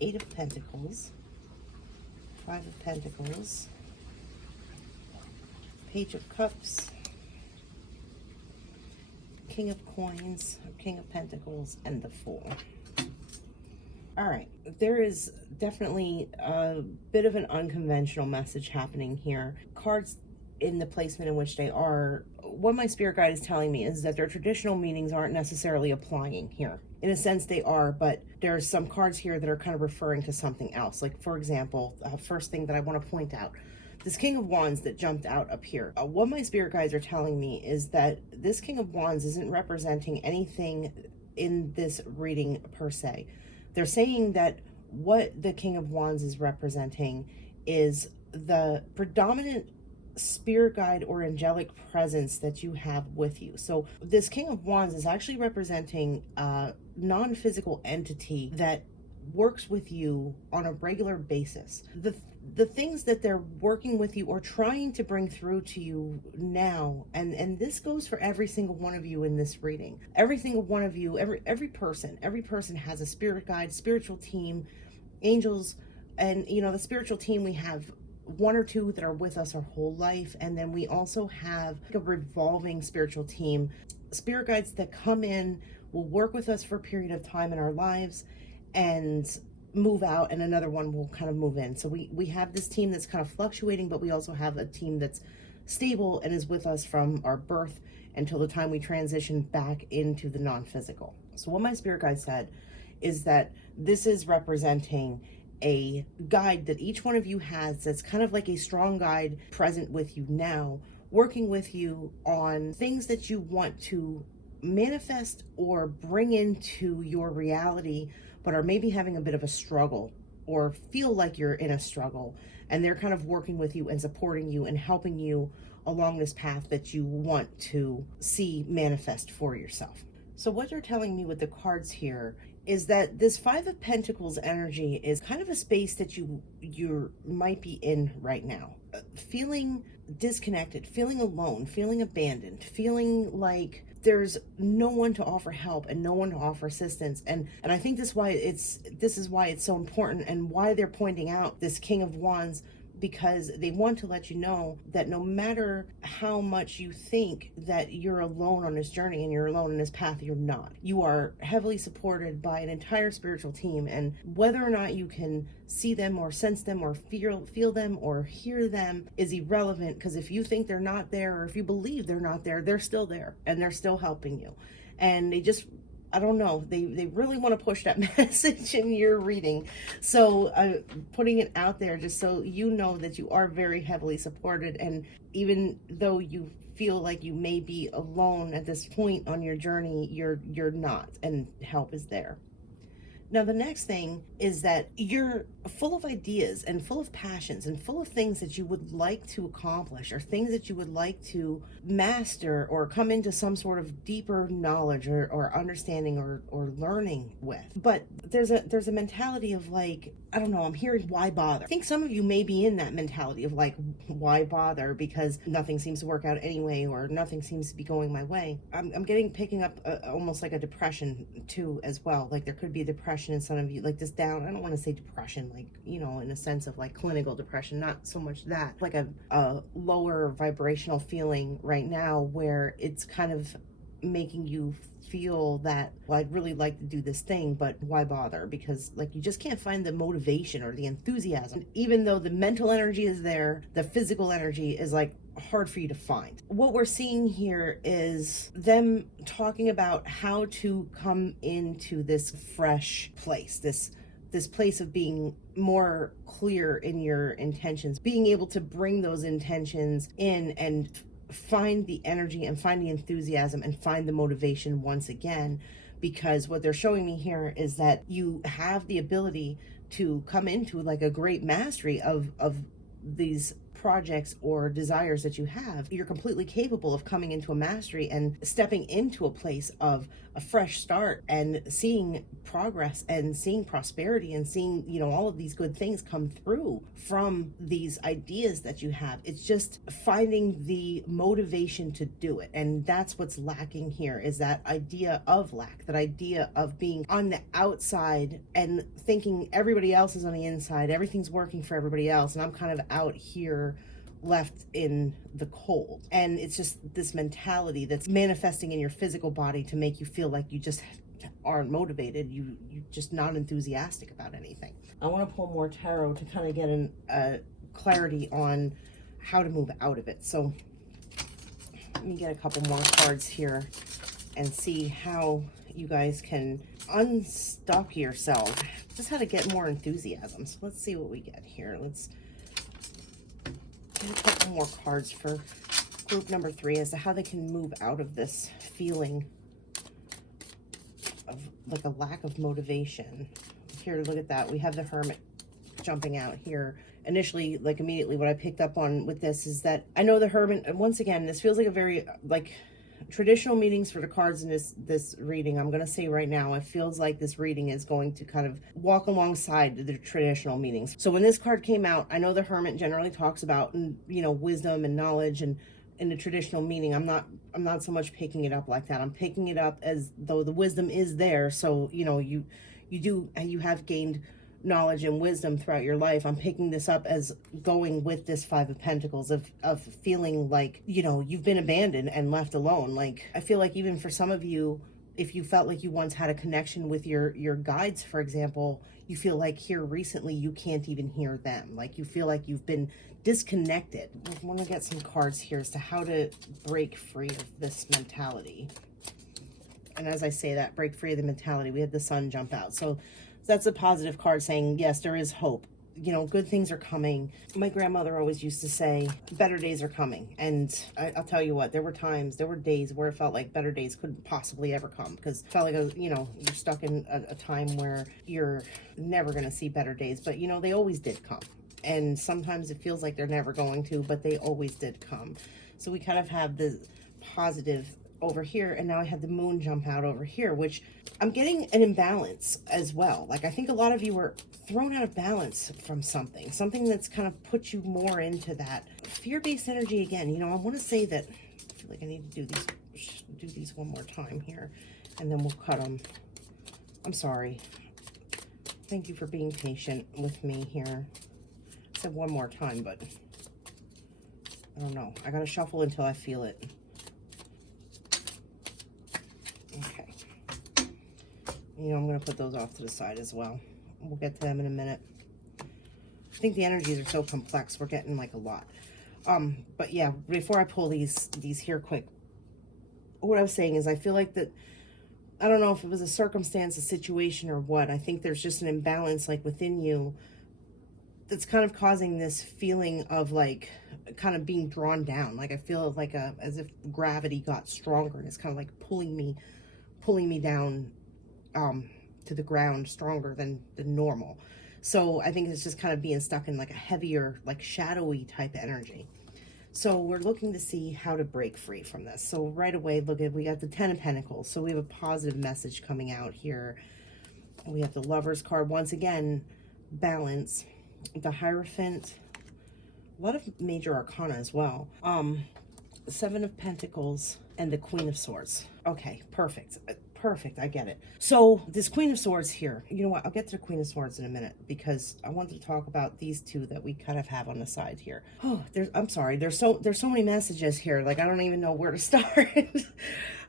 8 of Pentacles, 5 of Pentacles, Page of Cups, King of Coins, King of Pentacles, and the Fool. All right, there is definitely a bit of an unconventional message happening here. Cards in the placement in which they are, what my spirit guide is telling me is that their traditional meanings aren't necessarily applying here. In a sense they are, but there's some cards here that are kind of referring to something else. Like, for example, first thing that I want to point out, this King of Wands that jumped out up here. What my spirit guides are telling me is that this King of Wands isn't representing anything in this reading per se. They're saying that what the King of Wands is representing is the predominant spirit guide or angelic presence that you have with you. So this King of Wands is actually representing a non-physical entity that works with you on a regular basis. The things that they're working with you or trying to bring through to you now, and this goes for every single one of you in this reading. Every single one of you, every person has a spirit guide, spiritual team, angels, and you know, the spiritual team, we have 1 or 2 that are with us our whole life, and then we also have a revolving spiritual team, spirit guides that come in, will work with us for a period of time in our lives and move out, and another one will kind of move in. So we have this team that's kind of fluctuating, but we also have a team that's stable and is with us from our birth until the time we transition back into the non-physical. So what my spirit guide said is that this is representing a guide that each one of you has that's kind of like a strong guide present with you now, working with you on things that you want to manifest or bring into your reality, but are maybe having a bit of a struggle or feel like you're in a struggle, and they're kind of working with you and supporting you and helping you along this path that you want to see manifest for yourself. So what you're telling me with the cards here is that this 5 of Pentacles energy is kind of a space that you might be in right now, feeling disconnected, feeling alone, feeling abandoned, feeling like there's no one to offer help and no one to offer assistance. And I think this is why it's so important, and why they're pointing out this King of Wands, because they want to let you know that no matter how much you think that you're alone on this journey and you're alone in this path, you're not. You are heavily supported by an entire spiritual team, and whether or not you can see them or sense them or feel them or hear them is irrelevant, because if you think they're not there, or if you believe they're not there, they're still there and they're still helping you. And they just, I don't know, they really want to push that message in your reading. So putting it out there just so you know that you are very heavily supported, and even though you feel like you may be alone at this point on your journey, you're not, and help is there. Now, the next thing is that you're full of ideas and full of passions and full of things that you would like to accomplish, or things that you would like to master or come into some sort of deeper knowledge or understanding or learning with. But there's a mentality of like, I don't know, I'm hearing why bother. I think some of you may be in that mentality of like, why bother, because nothing seems to work out anyway, or nothing seems to be going my way. I'm picking up almost like a depression too as well. Like there could be a depression depression in some of you, like this down, I don't want to say depression, like, you know, in a sense of like clinical depression, not so much that, like a lower vibrational feeling right now where it's kind of making you feel that, well, I'd really like to do this thing, but why bother? Because like you just can't find the motivation or the enthusiasm. Even though the mental energy is there, the physical energy is like hard for you to find. What we're seeing here is them talking about how to come into this fresh place, this place of being more clear in your intentions, being able to bring those intentions in and find the energy and find the enthusiasm and find the motivation once again. Because what they're showing me here is that you have the ability to come into like a great mastery of these projects or desires that you have. You're completely capable of coming into a mastery and stepping into a place of a fresh start and seeing progress and seeing prosperity and seeing, you know, all of these good things come through from these ideas that you have. It's just finding the motivation to do it. And that's what's lacking here, is that idea of lack, that idea of being on the outside and thinking everybody else is on the inside, everything's working for everybody else, and I'm kind of out here left in the cold. And it's just this mentality that's manifesting in your physical body to make you feel like you just aren't motivated, you're just not enthusiastic about anything. I want to pull more tarot to kind of get clarity on how to move out of it. So let me get a couple more cards here and see how you guys can unstuck yourself, just how to get more enthusiasm. So let's see what we get here. Let's a couple more cards for group number 3 as to how they can move out of this feeling of like a lack of motivation. Here, look at that. We have the Hermit jumping out here. Initially, like immediately what I picked up on with this is that I know the Hermit, and once again, this feels like a very like traditional meanings for the cards in this reading. I'm going to say right now, it feels like this reading is going to kind of walk alongside the traditional meanings. So when this card came out, I know the Hermit generally talks about, you know, wisdom and knowledge, and in the traditional meaning, I'm not so much picking it up like that. I'm picking it up as though the wisdom is there. So, you know, you have gained knowledge and wisdom throughout your life. I'm picking this up as going with this 5 of Pentacles of feeling like, you know, you've been abandoned and left alone. Like, I feel like even for some of you, if you felt like you once had a connection with your guides, for example, you feel like here recently you can't even hear them. Like you feel like you've been disconnected. I want to get some cards here as to how to break free of this mentality. And as I say that, break free of the mentality, we had the Sun jump out. So that's a positive card saying, yes, there is hope. You know, good things are coming. My grandmother always used to say, better days are coming. And I'll tell you what, there were days where it felt like better days couldn't possibly ever come, because it felt like, you know, you're stuck in a time where you're never going to see better days. But, you know, they always did come. And sometimes it feels like they're never going to, but they always did come. So we kind of have the positive over here, and now I have the Moon jump out over here, which I'm getting an imbalance as well. Like I think a lot of you were thrown out of balance from something that's kind of put you more into that fear-based energy again. You know, I want to say that I feel like I need to do these one more time here, and then we'll cut them. I'm sorry. Thank you for being patient with me here. I said one more time, but I don't know. I gotta shuffle until I feel it. Okay. You know, I'm going to put those off to the side as well. We'll get to them in a minute. I think the energies are so complex. We're getting like a lot. But yeah, before I pull these here quick, what I was saying is I feel like that, I don't know if it was a circumstance, a situation, or what. I think there's just an imbalance like within you that's kind of causing this feeling of like kind of being drawn down. Like I feel like as if gravity got stronger and it's kind of like pulling me down to the ground stronger than normal. So I think it's just kind of being stuck in like a heavier, like shadowy type energy. So we're looking to see how to break free from this. So right away, we got the 10 of Pentacles. So we have a positive message coming out here. We have the Lovers card. Once again, balance. The Hierophant. A lot of major arcana as well. 7 of Pentacles and the Queen of Swords. Okay, perfect. Perfect, I get it. So this Queen of Swords here, you know what, I'll get to the Queen of Swords in a minute because I wanted to talk about these two that we kind of have on the side here. Oh, I'm sorry, there's so many messages here, like I don't even know where to start.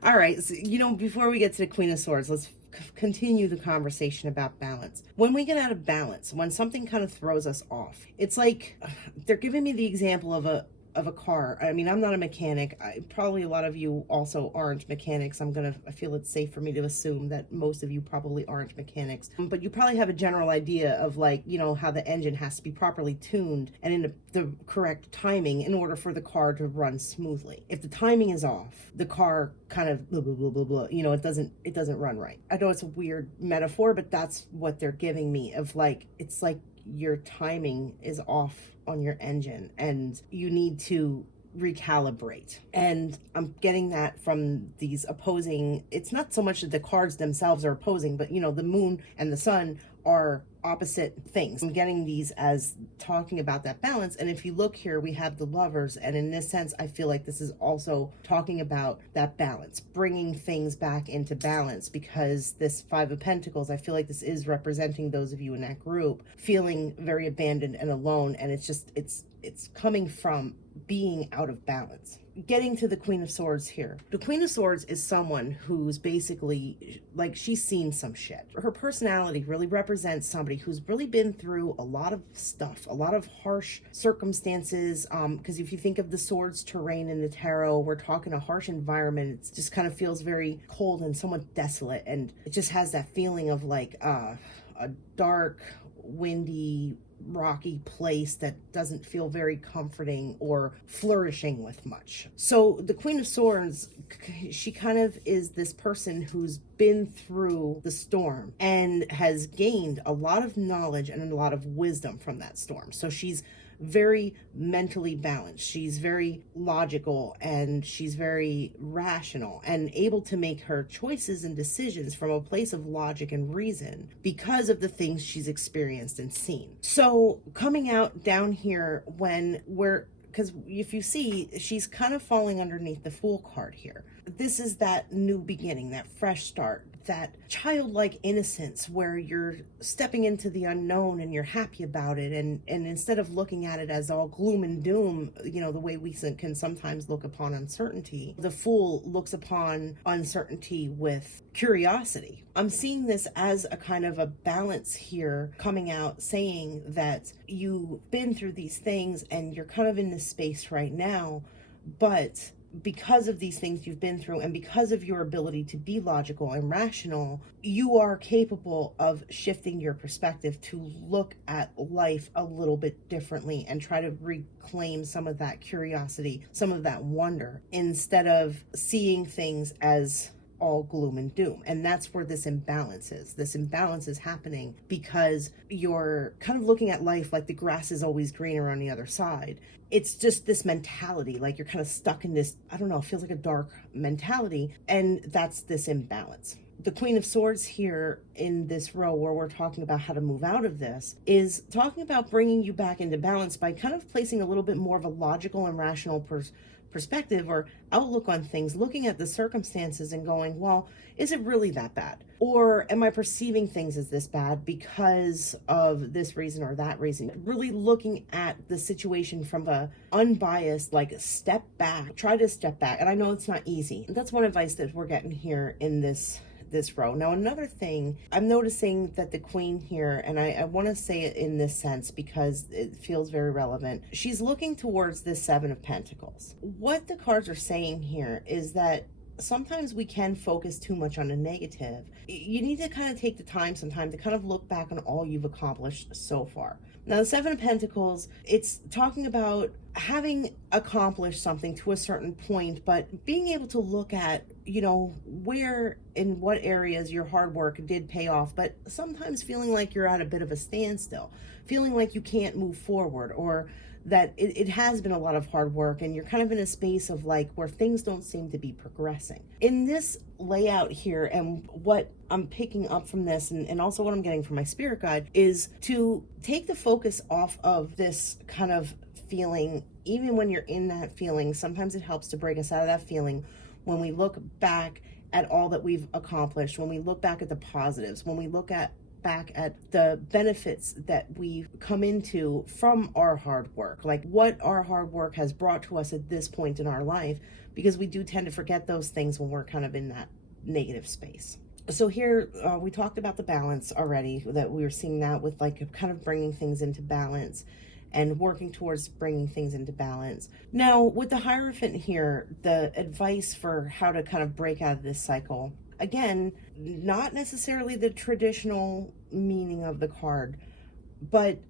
All right, so, before we get to the Queen of Swords, let's continue the conversation about balance. When we get out of balance, when something kind of throws us off, it's like they're giving me the example of a car. I mean, I'm not a mechanic. Probably a lot of you also aren't mechanics. I feel it's safe for me to assume that most of you probably aren't mechanics. But you probably have a general idea of how the engine has to be properly tuned and in the correct timing in order for the car to run smoothly. If the timing is off, the car kind of blah, blah, blah, blah, blah. It doesn't run right. I know it's a weird metaphor, but that's what they're giving me of it's like your timing is off on your engine and you need to recalibrate. And I'm getting that from these opposing, it's not so much that the cards themselves are opposing, but the moon and the sun are opposite things. I'm getting these as talking about that balance. And if you look here, we have the Lovers. And in this sense, I feel like this is also talking about that balance, bringing things back into balance, because this Five of Pentacles, I feel like this is representing those of you in that group feeling very abandoned and alone. And it's coming from being out of balance. Getting to the Queen of Swords here. The Queen of Swords is someone who's basically, she's seen some shit. Her personality really represents somebody who's really been through a lot of stuff, a lot of harsh circumstances. Because if you think of the swords terrain in the tarot, we're talking a harsh environment. It just kind of feels very cold and somewhat desolate. And it just has that feeling of a dark, windy, rocky place that doesn't feel very comforting or flourishing with much. So the Queen of Swords, she kind of is this person who's been through the storm and has gained a lot of knowledge and a lot of wisdom from that storm. So she's very mentally balanced. She's very logical and she's very rational and able to make her choices and decisions from a place of logic and reason because of the things she's experienced and seen. So coming out down here because if you see, she's kind of falling underneath the Fool card here. This is that new beginning, that fresh start, that childlike innocence where you're stepping into the unknown and you're happy about it. And instead of looking at it as all gloom and doom, the way we can sometimes look upon uncertainty, the Fool looks upon uncertainty with curiosity. I'm seeing this as a kind of a balance here coming out, saying that you've been through these things and you're kind of in this space right now, but because of these things you've been through and because of your ability to be logical and rational, you are capable of shifting your perspective to look at life a little bit differently and try to reclaim some of that curiosity, some of that wonder, instead of seeing things as all gloom and doom. And that's where this imbalance is. This imbalance is happening because you're kind of looking at life like the grass is always greener on the other side. It's just this mentality, like you're kind of stuck in this, I don't know, it feels like a dark mentality. And that's this imbalance. The Queen of Swords here in this row where we're talking about how to move out of this is talking about bringing you back into balance by kind of placing a little bit more of a logical and rational perspective or outlook on things, looking at the circumstances and going, well, is it really that bad? Or am I perceiving things as this bad because of this reason or that reason? Really looking at the situation from a unbiased, step back, try to step back. And I know it's not easy. That's one advice that we're getting here in this row. Now, another thing, I'm noticing that the Queen here, and I want to say it in this sense because it feels very relevant, she's looking towards this Seven of Pentacles. What the cards are saying here is that sometimes we can focus too much on the negative. You need to kind of take the time sometime to kind of look back on all you've accomplished so far. Now, the Seven of Pentacles, it's talking about having accomplished something to a certain point, but being able to look at, where in what areas your hard work did pay off, but sometimes feeling like you're at a bit of a standstill, feeling like you can't move forward, or that it has been a lot of hard work and you're kind of in a space of where things don't seem to be progressing. In this layout here, and what I'm picking up from this and also what I'm getting from my spirit guide is to take the focus off of this kind of feeling. Even when you're in that feeling, sometimes it helps to break us out of that feeling when we look back at all that we've accomplished, when we look back at the positives, when we look at back at the benefits that we've come into from our hard work, like what our hard work has brought to us at this point in our life, because we do tend to forget those things when we're kind of in that negative space. So here we talked about the balance already, that we were seeing that with like kind of bringing things into balance and working towards bringing things into balance. Now with the Hierophant here, the advice for how to kind of break out of this cycle, again, not necessarily the traditional meaning of the card, but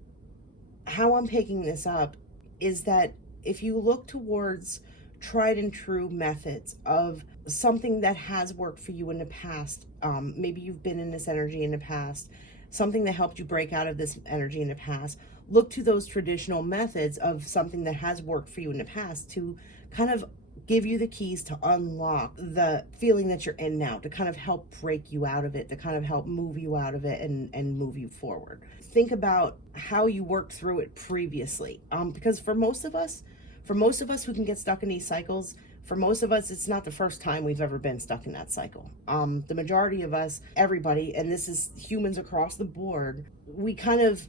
how I'm picking this up is that if you look towards tried and true methods of something that has worked for you in the past, maybe you've been in this energy in the past, something that helped you break out of this energy in the past, look to those traditional methods of something that has worked for you in the past to kind of give you the keys to unlock the feeling that you're in now, to kind of help break you out of it, to kind of help move you out of it and move you forward. Think about how you worked through it previously. Because for most of us who can get stuck in these cycles, for most of us, it's not the first time we've ever been stuck in that cycle. The majority of us, everybody, and this is humans across the board, we kind of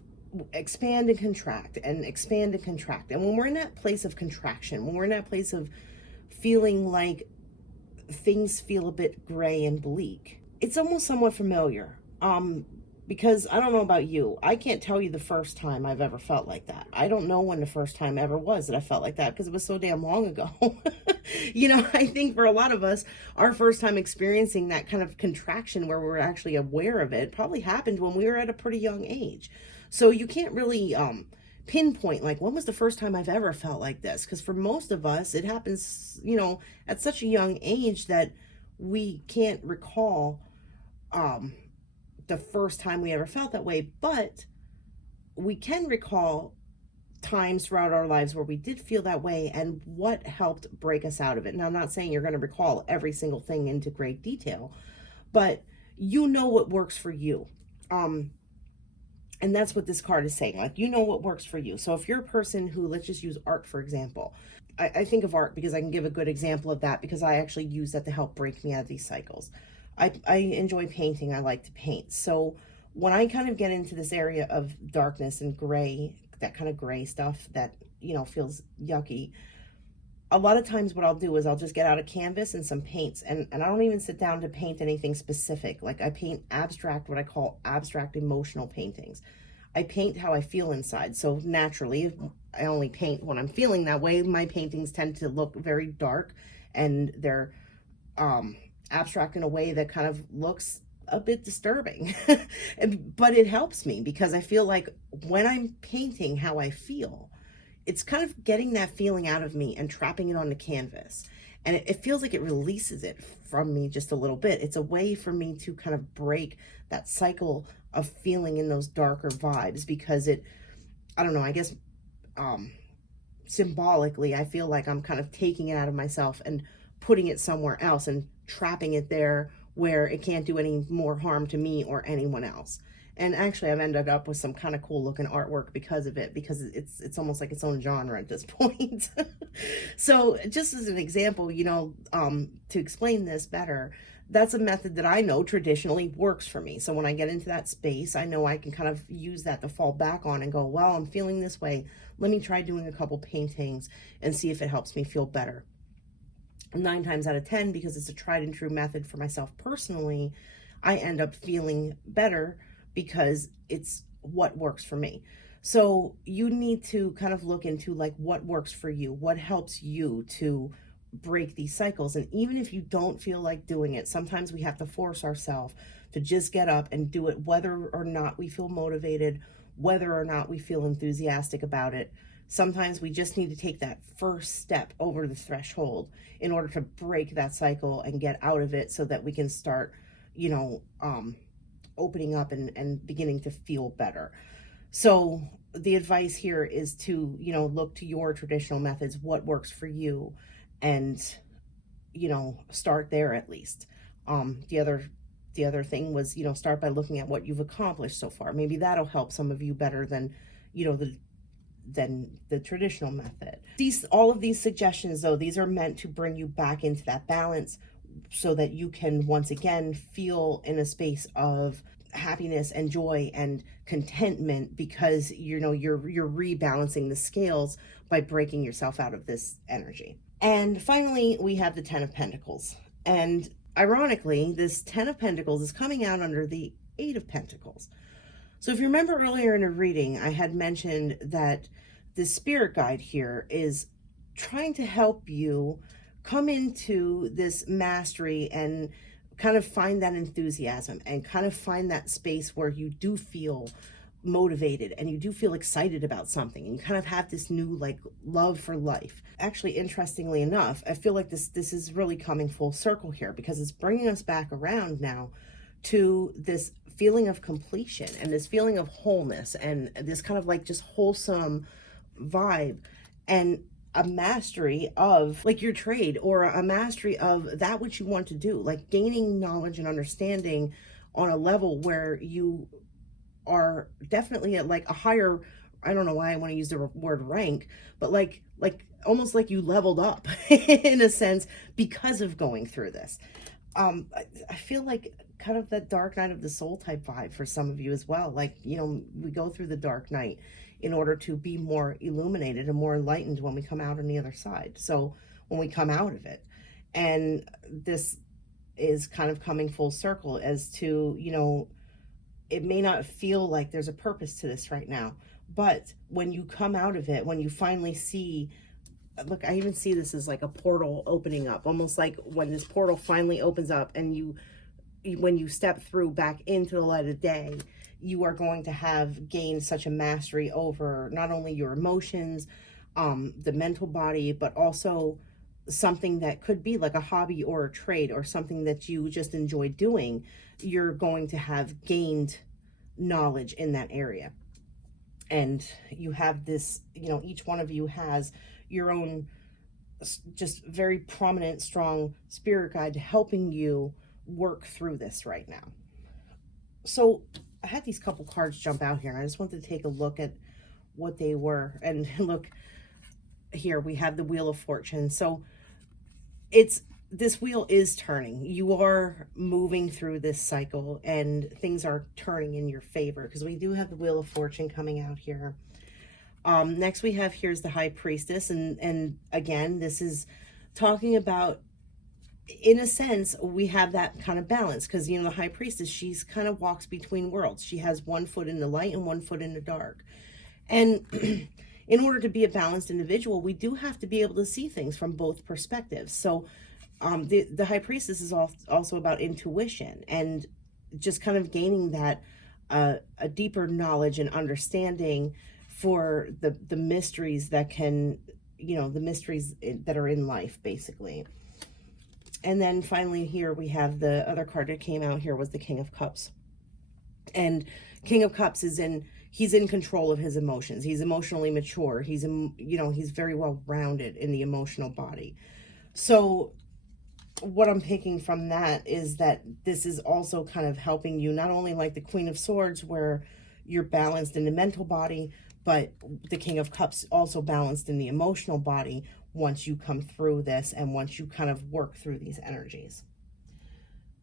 expand and contract and expand and contract. And when we're in that place of contraction, when we're in that place of feeling like things feel a bit gray and bleak, it's almost somewhat familiar. Because I don't know about you, I can't tell you the first time I've ever felt like that. I don't know when the first time ever was that I felt like that, because it was so damn long ago. You know, I think for a lot of us, our first time experiencing that kind of contraction where we're actually aware of it probably happened when we were at a pretty young age. So you can't really pinpoint like when was the first time I've ever felt like this, because for most of us it happens, you know, at such a young age that we can't recall the first time we ever felt that way. But we can recall times throughout our lives where we did feel that way and what helped break us out of it. Now, I'm not saying you're going to recall every single thing into great detail, but you know what works for you. And that's what this card is saying. Like, you know what works for you. So if you're a person who, let's just use art, for example. I think of art because I can give a good example of that, because I actually use that to help break me out of these cycles. I enjoy painting. I like to paint. So when I kind of get into this area of darkness and gray, that kind of gray stuff that, you know, feels yucky, a lot of times what I'll do is I'll just get out a canvas and some paints, and I don't even sit down to paint anything specific. Like, I paint abstract, what I call abstract emotional paintings. I paint how I feel inside. So naturally, if I only paint when I'm feeling that way, my paintings tend to look very dark, and they're abstract in a way that kind of looks a bit disturbing. But it helps me because I feel like when I'm painting how I feel, it's kind of getting that feeling out of me and trapping it on the canvas. And it feels like it releases it from me just a little bit. It's a way for me to kind of break that cycle of feeling in those darker vibes, because I don't know, I guess symbolically, I feel like I'm kind of taking it out of myself and putting it somewhere else and trapping it there where it can't do any more harm to me or anyone else. And actually, I've ended up with some kind of cool looking artwork because of it, because it's almost like its own genre at this point. So just as an example, you know, to explain this better, that's a method that I know traditionally works for me. So when I get into that space, I know I can kind of use that to fall back on and go, well, I'm feeling this way. Let me try doing a couple paintings and see if it helps me feel better. 9 times out of 10, because it's a tried and true method for myself personally, I end up feeling better because it's what works for me. So you need to kind of look into like what works for you, what helps you to break these cycles. And even if you don't feel like doing it, sometimes we have to force ourselves to just get up and do it, whether or not we feel motivated, whether or not we feel enthusiastic about it. Sometimes we just need to take that first step over the threshold in order to break that cycle and get out of it, so that we can start, you know, opening up and beginning to feel better. So the advice here is to, you know, look to your traditional methods, what works for you, and, you know, start there at least. The other thing was, you know, start by looking at what you've accomplished so far. Maybe that'll help some of you better than, you know, than the traditional method. All of these suggestions, though, these are meant to bring you back into that balance so that you can once again feel in a space of happiness and joy and contentment, because you're rebalancing the scales by breaking yourself out of this energy. And finally, we have the 10 of Pentacles. And ironically, this 10 of Pentacles is coming out under the 8 of Pentacles. So if you remember earlier in a reading, I had mentioned that the spirit guide here is trying to help you come into this mastery and kind of find that enthusiasm and kind of find that space where you do feel motivated and you do feel excited about something, and you kind of have this new like love for life. Actually, interestingly enough, I feel like this is really coming full circle here, because it's bringing us back around now to this feeling of completion and this feeling of wholeness and this kind of like just wholesome vibe, and a mastery of like your trade, or a mastery of that which you want to do, like gaining knowledge and understanding on a level where you are definitely at like a higher, I don't know why I want to use the word rank, but like almost like you leveled up in a sense because of going through this. I feel like kind of that dark night of the soul type vibe for some of you as well. Like, we go through the dark night in order to be more illuminated and more enlightened when we come out on the other side. So when we come out of it, and this is kind of coming full circle as to, it may not feel like there's a purpose to this right now, but when you come out of it, when you finally see, look, I even see this as like a portal opening up, almost like when this portal finally opens up and when you step through back into the light of day, you are going to have gained such a mastery over not only your emotions, the mental body, but also something that could be like a hobby or a trade or something that you just enjoy doing. You're going to have gained knowledge in that area. And you have this, each one of you has your own just very prominent, strong spirit guide helping you work through this right now. So I had these couple cards jump out here, and I just wanted to take a look at what they were. And look, here we have the Wheel of Fortune. So this wheel is turning. You are moving through this cycle, and things are turning in your favor, because we do have the Wheel of Fortune coming out here. Next we have, here's the High Priestess. And again, this is talking about, in a sense, we have that kind of balance, because the High Priestess, she's kind of walks between worlds. She has one foot in the light and one foot in the dark. And in order to be a balanced individual, we do have to be able to see things from both perspectives. So the High Priestess is also about intuition and just kind of gaining that a deeper knowledge and understanding for the mysteries that can, the mysteries that are in life, basically. And then finally here we have the other card that came out here was the King of Cups. And King of Cups he's in control of his emotions. He's emotionally mature. He's very well rounded in the emotional body. So what I'm picking from that is that this is also kind of helping you, not only like the Queen of Swords, where you're balanced in the mental body, but the King of Cups also balanced in the emotional body once you come through this and once you kind of work through these energies.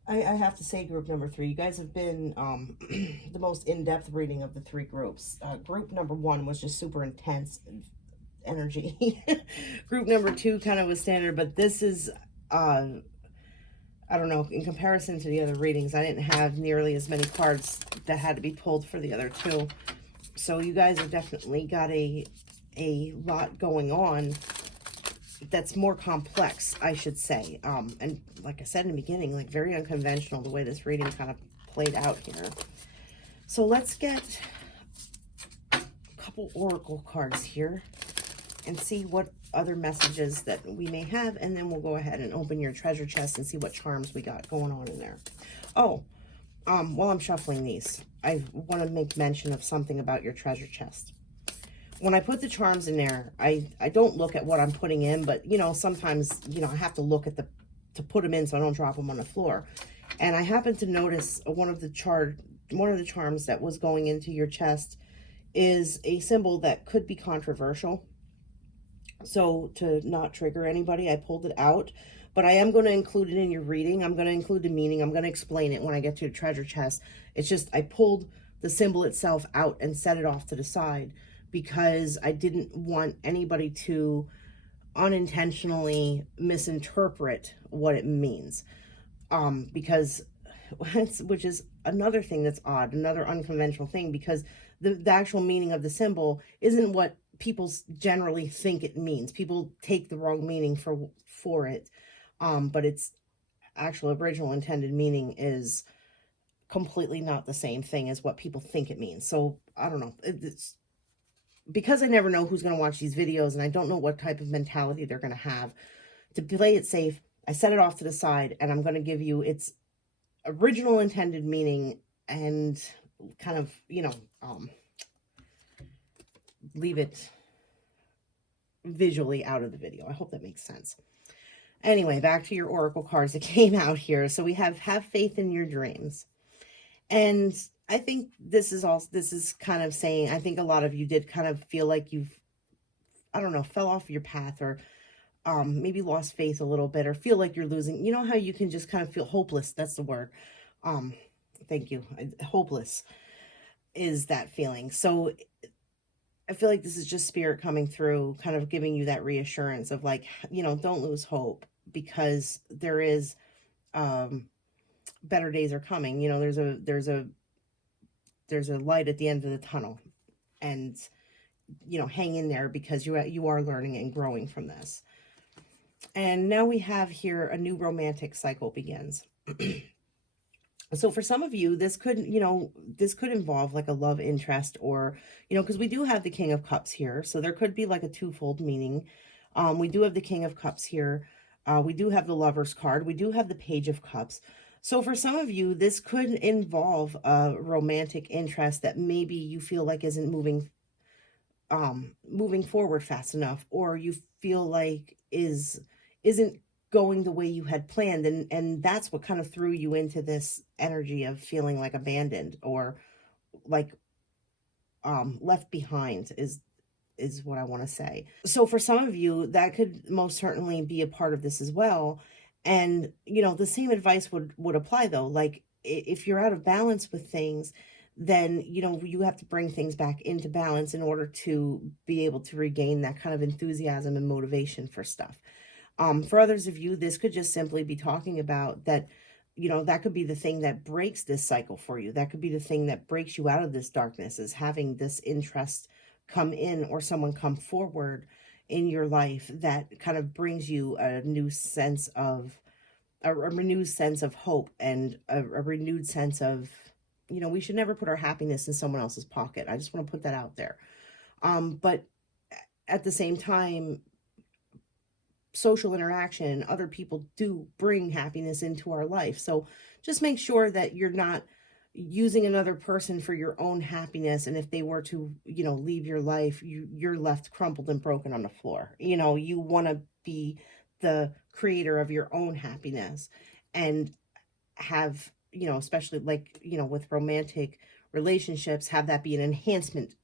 I have to say, group number 3, you guys have been the most in-depth reading of the 3 groups. Group number 1 was just super intense energy. Group number 2 kind of was standard, but this is, I don't know, in comparison to the other readings, I didn't have nearly as many cards that had to be pulled for the other 2. So you guys have definitely got a lot going on that's more complex, I should say. And like I said in the beginning, like very unconventional the way this reading kind of played out here. So let's get a couple oracle cards here and see what other messages that we may have, and then we'll go ahead and open your treasure chest and see what charms we got going on in there. Oh, while I'm shuffling these, I want to make mention of something about your treasure chest. When I put the charms in there, I don't look at what I'm putting in, but sometimes I have to look at to put them in so I don't drop them on the floor. And I happened to notice one of the charms that was going into your chest is a symbol that could be controversial. So to not trigger anybody, I pulled it out, but I am going to include it in your reading. I'm going to include the meaning. I'm going to explain it when I get to the treasure chest. It's just I pulled the symbol itself out and set it off to the side because I didn't want anybody to unintentionally misinterpret what it means. Because which is another thing that's odd, another unconventional thing, because the actual meaning of the symbol isn't what people generally think it means. People take the wrong meaning for it, but its actual original intended meaning is completely not the same thing as what people think it means. So I don't know. It's because I never know who's going to watch these videos, and I don't know what type of mentality they're going to have. To play it safe, I set it off to the side, and I'm going to give you its original intended meaning and kind of, leave it visually out of the video. I hope that makes sense. Anyway, back to your oracle cards that came out here. So we have faith in your dreams. And I think this is kind of saying, I think a lot of you did kind of feel like I don't know, fell off your path, or maybe lost faith a little bit, or feel like you're losing. You know how you can just kind of feel hopeless? That's the word. Thank you. Hopeless is that feeling. So I feel like this is just spirit coming through, kind of giving you that reassurance of like, don't lose hope, because there is, better days are coming. There's a light at the end of the tunnel, and, hang in there, because you are learning and growing from this. And now we have here a new romantic cycle begins. So for some of you, this could involve like a love interest, or, because we do have the King of Cups here. So there could be like a twofold meaning. We do have the King of Cups here. We do have the Lover's card. We do have the Page of Cups. So for some of you, this could involve a romantic interest that maybe you feel like isn't moving forward fast enough, or you feel like isn't going the way you had planned, and that's what kind of threw you into this energy of feeling like abandoned, or like left behind is what I want to say. So for some of you, that could most certainly be a part of this as well. And the same advice would apply though. Like if you're out of balance with things, then you have to bring things back into balance in order to be able to regain that kind of enthusiasm and motivation for stuff. For others of you, this could just simply be talking about that, that could be the thing that breaks this cycle for you. That could be the thing that breaks you out of this darkness, is having this interest come in, or someone come forward in your life that kind of brings you a renewed sense of hope, and a renewed sense of, we should never put our happiness in someone else's pocket. I just want to put that out there. But at the same time, social interaction, other people do bring happiness into our life. So just make sure that you're not using another person for your own happiness. And if they were to, leave your life, you're left crumpled and broken on the floor. You want to be the creator of your own happiness, and have, especially like, with romantic relationships, have that be an enhancement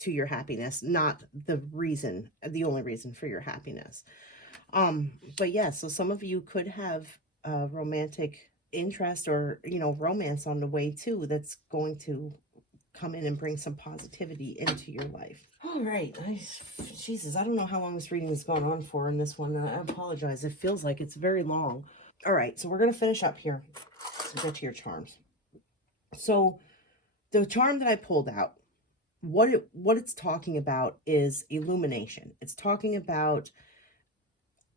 to your happiness, not the only reason for your happiness. But yeah, so some of you could have a romantic interest, or, romance on the way too, that's going to come in and bring some positivity into your life. All right. Jesus, I don't know how long this reading has gone on for in this one. I apologize. It feels like it's very long. All right. So we're going to finish up here to get to your charms. So the charm that I pulled out, what it's talking about is illumination. It's talking about,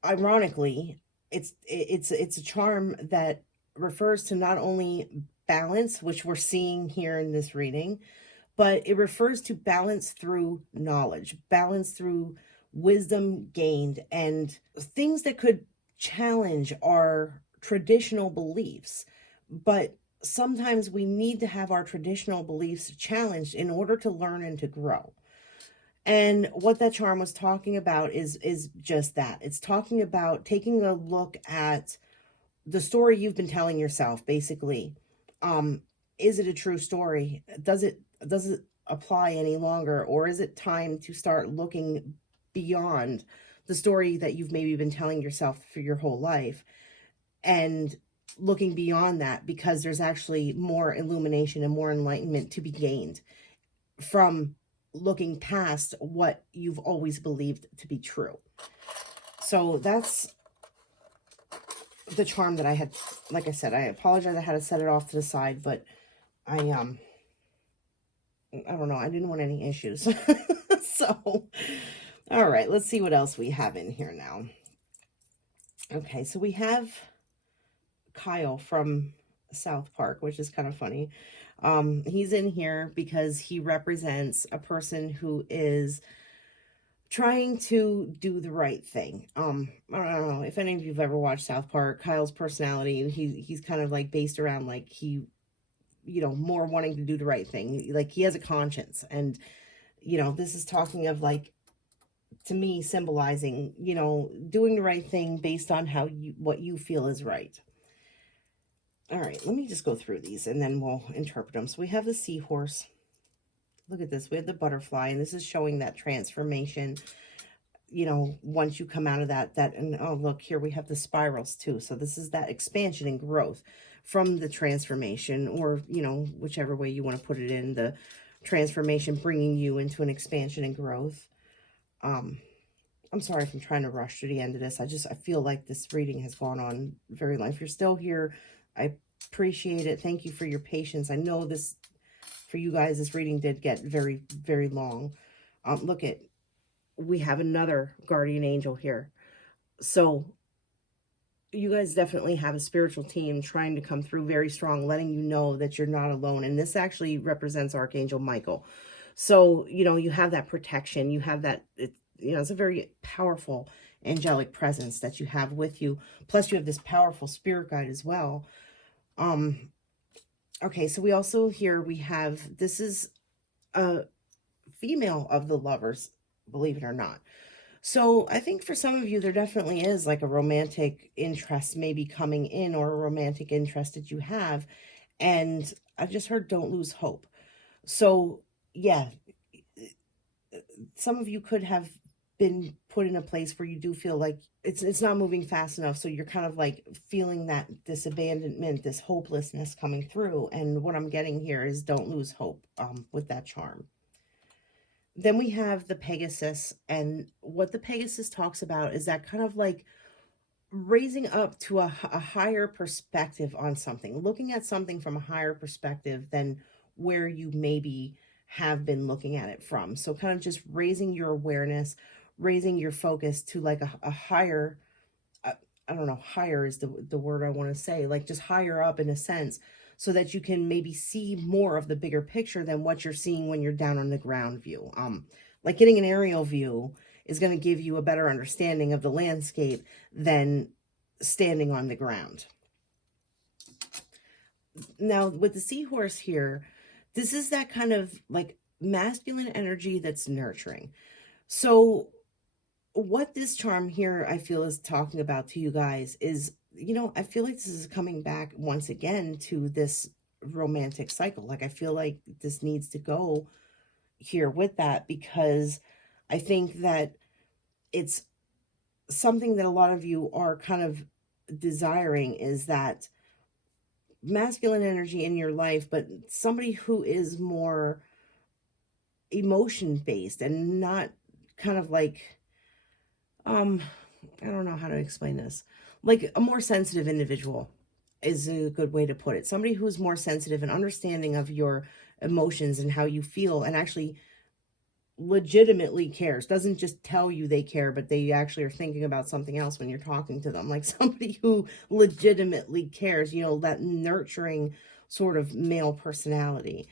ironically, it's a charm that refers to not only balance, which we're seeing here in this reading, but it refers to balance through knowledge, balance through wisdom gained, and things that could challenge our traditional beliefs. But sometimes we need to have our traditional beliefs challenged in order to learn and to grow. And what that charm was talking about is just that. It's talking about taking a look at the story you've been telling yourself, basically. Is it a true story? Does it apply any longer? Or is it time to start looking beyond the story that you've maybe been telling yourself for your whole life, and looking beyond that, because there's actually more illumination and more enlightenment to be gained from looking past what you've always believed to be true. So that's the charm that I had. Like I said, I apologize I had to set it off to the side, but I don't know, I didn't want any issues. So all right, let's see what else we have in here now. Okay, so we have Kyle from South Park, which is kind of funny. He's in here because he represents a person who is trying to do the right thing. I don't know if any of you've ever watched South Park. Kyle's personality, he's kind of like based around like he, you know, more wanting to do the right thing. Like he has a conscience, and you know, this is talking of like, to me, symbolizing, you know, doing the right thing based on how you, what you feel is right. All right, let me just go through these and then we'll interpret them. So we have the seahorse. Look at this. We have the butterfly, and this is showing that transformation, you know, once you come out of that, and oh, look, here we have the spirals too. So this is that expansion and growth from the transformation, or, you know, whichever way you want to put it in, the transformation bringing you into an expansion and growth. I'm sorry if I'm trying to rush to the end of this. I feel like this reading has gone on very long. If you're still here, I appreciate it. Thank you for your patience. I know this, for you guys, this reading did get very, very long. Look at, we have another guardian angel here. So you guys definitely have a spiritual team trying to come through very strong, letting you know that you're not alone. And this actually represents Archangel Michael. So, you know, you have that protection. You have that, you know, it's a very powerful angelic presence that you have with you. Plus you have this powerful spirit guide as well. Okay, so we also here we have, this is a female of the lovers, believe it or not. So I think for some of you, there definitely is like a romantic interest maybe coming in, or a romantic interest that you have. And I just heard, don't lose hope. So yeah, some of you could have been put in a place where you do feel like it's not moving fast enough. So you're kind of like feeling that this abandonment, this hopelessness coming through. And what I'm getting here is don't lose hope with that charm. Then we have the Pegasus, and what the Pegasus talks about is that kind of like raising up to a higher perspective on something, looking at something from a higher perspective than where you maybe have been looking at it from. So kind of just raising your awareness, raising your focus to like a higher, I don't know, higher is the word I want to say, like just higher up in a sense, so that you can maybe see more of the bigger picture than what you're seeing when you're down on the ground view. Like getting an aerial view is going to give you a better understanding of the landscape than standing on the ground. Now with the seahorse here, this is that kind of like masculine energy that's nurturing. So what this charm here, I feel, is talking about to you guys is, you know, I feel like this is coming back once again to this romantic cycle. Like I feel like this needs to go here with that, because I think that it's something that a lot of you are kind of desiring, is that masculine energy in your life, but somebody who is more emotion based and not kind of like, I don't know how to explain this. Like a more sensitive individual is a good way to put it. Somebody who's more sensitive and understanding of your emotions and how you feel, and actually legitimately cares. Doesn't just tell you they care, but they actually are thinking about something else when you're talking to them. Like somebody who legitimately cares, you know, that nurturing sort of male personality.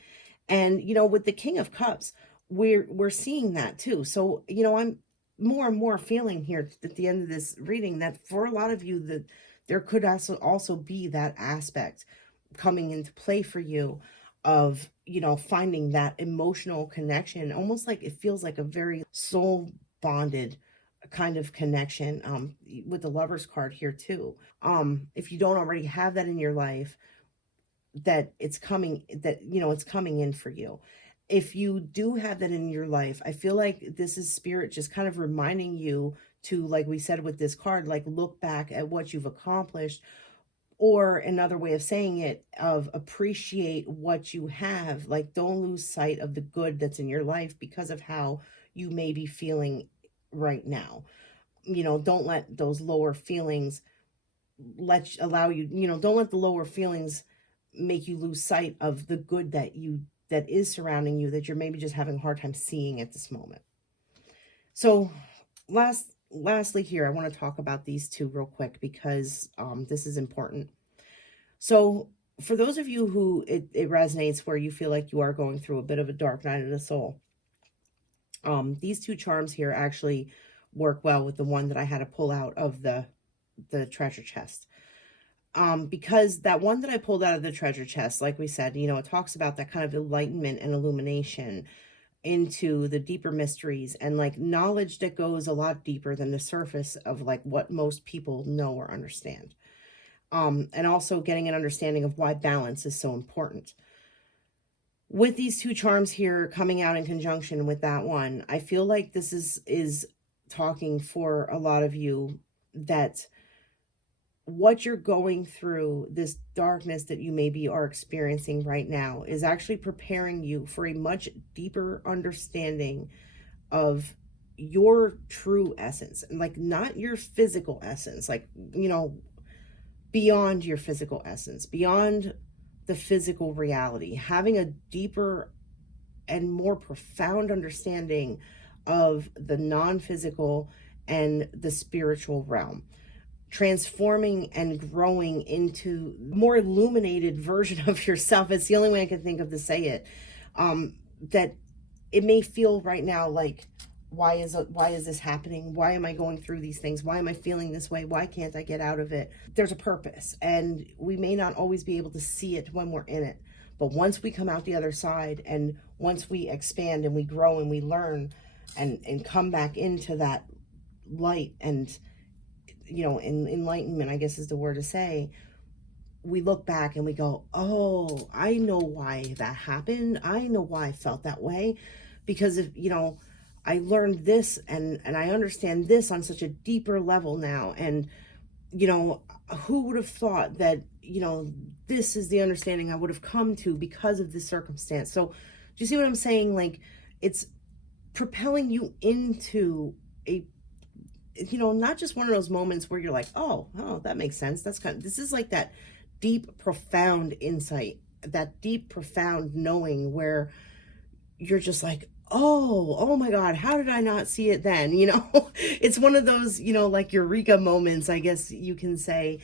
And, you know, with the King of Cups, we're seeing that too. So, you know, I'm more and more feeling here at the end of this reading that for a lot of you, that there could also be that aspect coming into play for you of, you know, finding that emotional connection, almost like it feels like a very soul bonded kind of connection, with the Lovers card here too. If you don't already have that in your life, that it's coming, that, you know, it's coming in for you. If you do have that in your life, I feel like this is spirit just kind of reminding you to, like we said with this card, like look back at what you've accomplished, or another way of saying it, of appreciate what you have. Like, don't lose sight of the good that's in your life because of how you may be feeling right now. You know, don't let those lower feelings don't let the lower feelings make you lose sight of the good that is surrounding you, that you're maybe just having a hard time seeing at this moment. So lastly here, I want to talk about these two real quick because this is important. So for those of you who it resonates, where you feel like you are going through a bit of a dark night of the soul, these two charms here actually work well with the one that I had to pull out of the treasure chest. Because that one that I pulled out of the treasure chest, like we said, you know, it talks about that kind of enlightenment and illumination into the deeper mysteries, and like knowledge that goes a lot deeper than the surface of like what most people know or understand. And also getting an understanding of why balance is so important. With these two charms here coming out in conjunction with that one, I feel like this is talking for a lot of you that what you're going through, this darkness that you maybe are experiencing right now, is actually preparing you for a much deeper understanding of your true essence, and like not your physical essence, like, you know, beyond your physical essence, beyond the physical reality, having a deeper and more profound understanding of the non-physical and the spiritual realm, transforming and growing into more illuminated version of yourself. It's the only way I can think of to say it. That it may feel right now like, why is this happening? Why am I going through these things? Why am I feeling this way? Why can't I get out of it? There's a purpose, and we may not always be able to see it when we're in it. But once we come out the other side, and once we expand and we grow and we learn and come back into that light and, you know, enlightenment, I guess is the word to say, we look back and we go, oh, I know why that happened. I know why I felt that way, because if, you know, I learned this and I understand this on such a deeper level now. And, you know, who would have thought that, you know, this is the understanding I would have come to because of this circumstance. So do you see what I'm saying? Like, it's propelling you into a, you know, not just one of those moments where you're like, oh, that makes sense. That's kind of, this is like that deep, profound insight, that deep, profound knowing where you're just like, oh my God, how did I not see it then? You know, it's one of those, you know, like eureka moments, I guess you can say,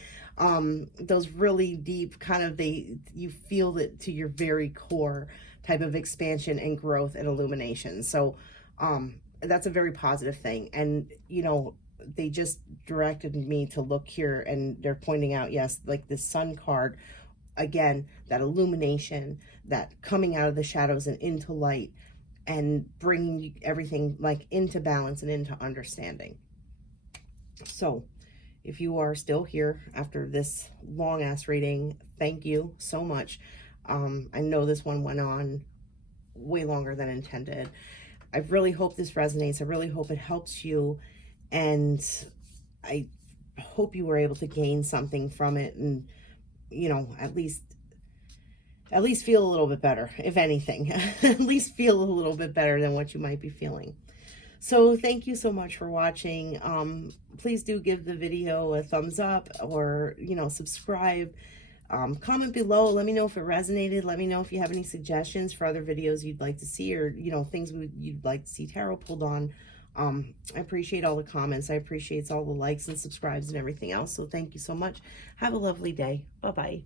those really deep kind of, you feel it to your very core type of expansion and growth and illumination. So, that's a very positive thing. And, you know, they just directed me to look here, and they're pointing out, yes, like the sun card, again, that illumination, that coming out of the shadows and into light, and bringing everything like into balance and into understanding. So if you are still here after this long ass reading, thank you so much. I know this one went on way longer than intended. I really hope this resonates. I really hope it helps you, and I hope you were able to gain something from it, and, you know, at least feel a little bit better, if anything. At least feel a little bit better than what you might be feeling. So thank you so much for watching. Please do give the video a thumbs up, or, you know, subscribe. Comment below. Let me know if it resonated. Let me know if you have any suggestions for other videos you'd like to see, or, you know, things you'd like to see tarot pulled on. I appreciate all the comments. I appreciate all the likes and subscribes and everything else. So thank you so much. Have a lovely day. Bye-bye.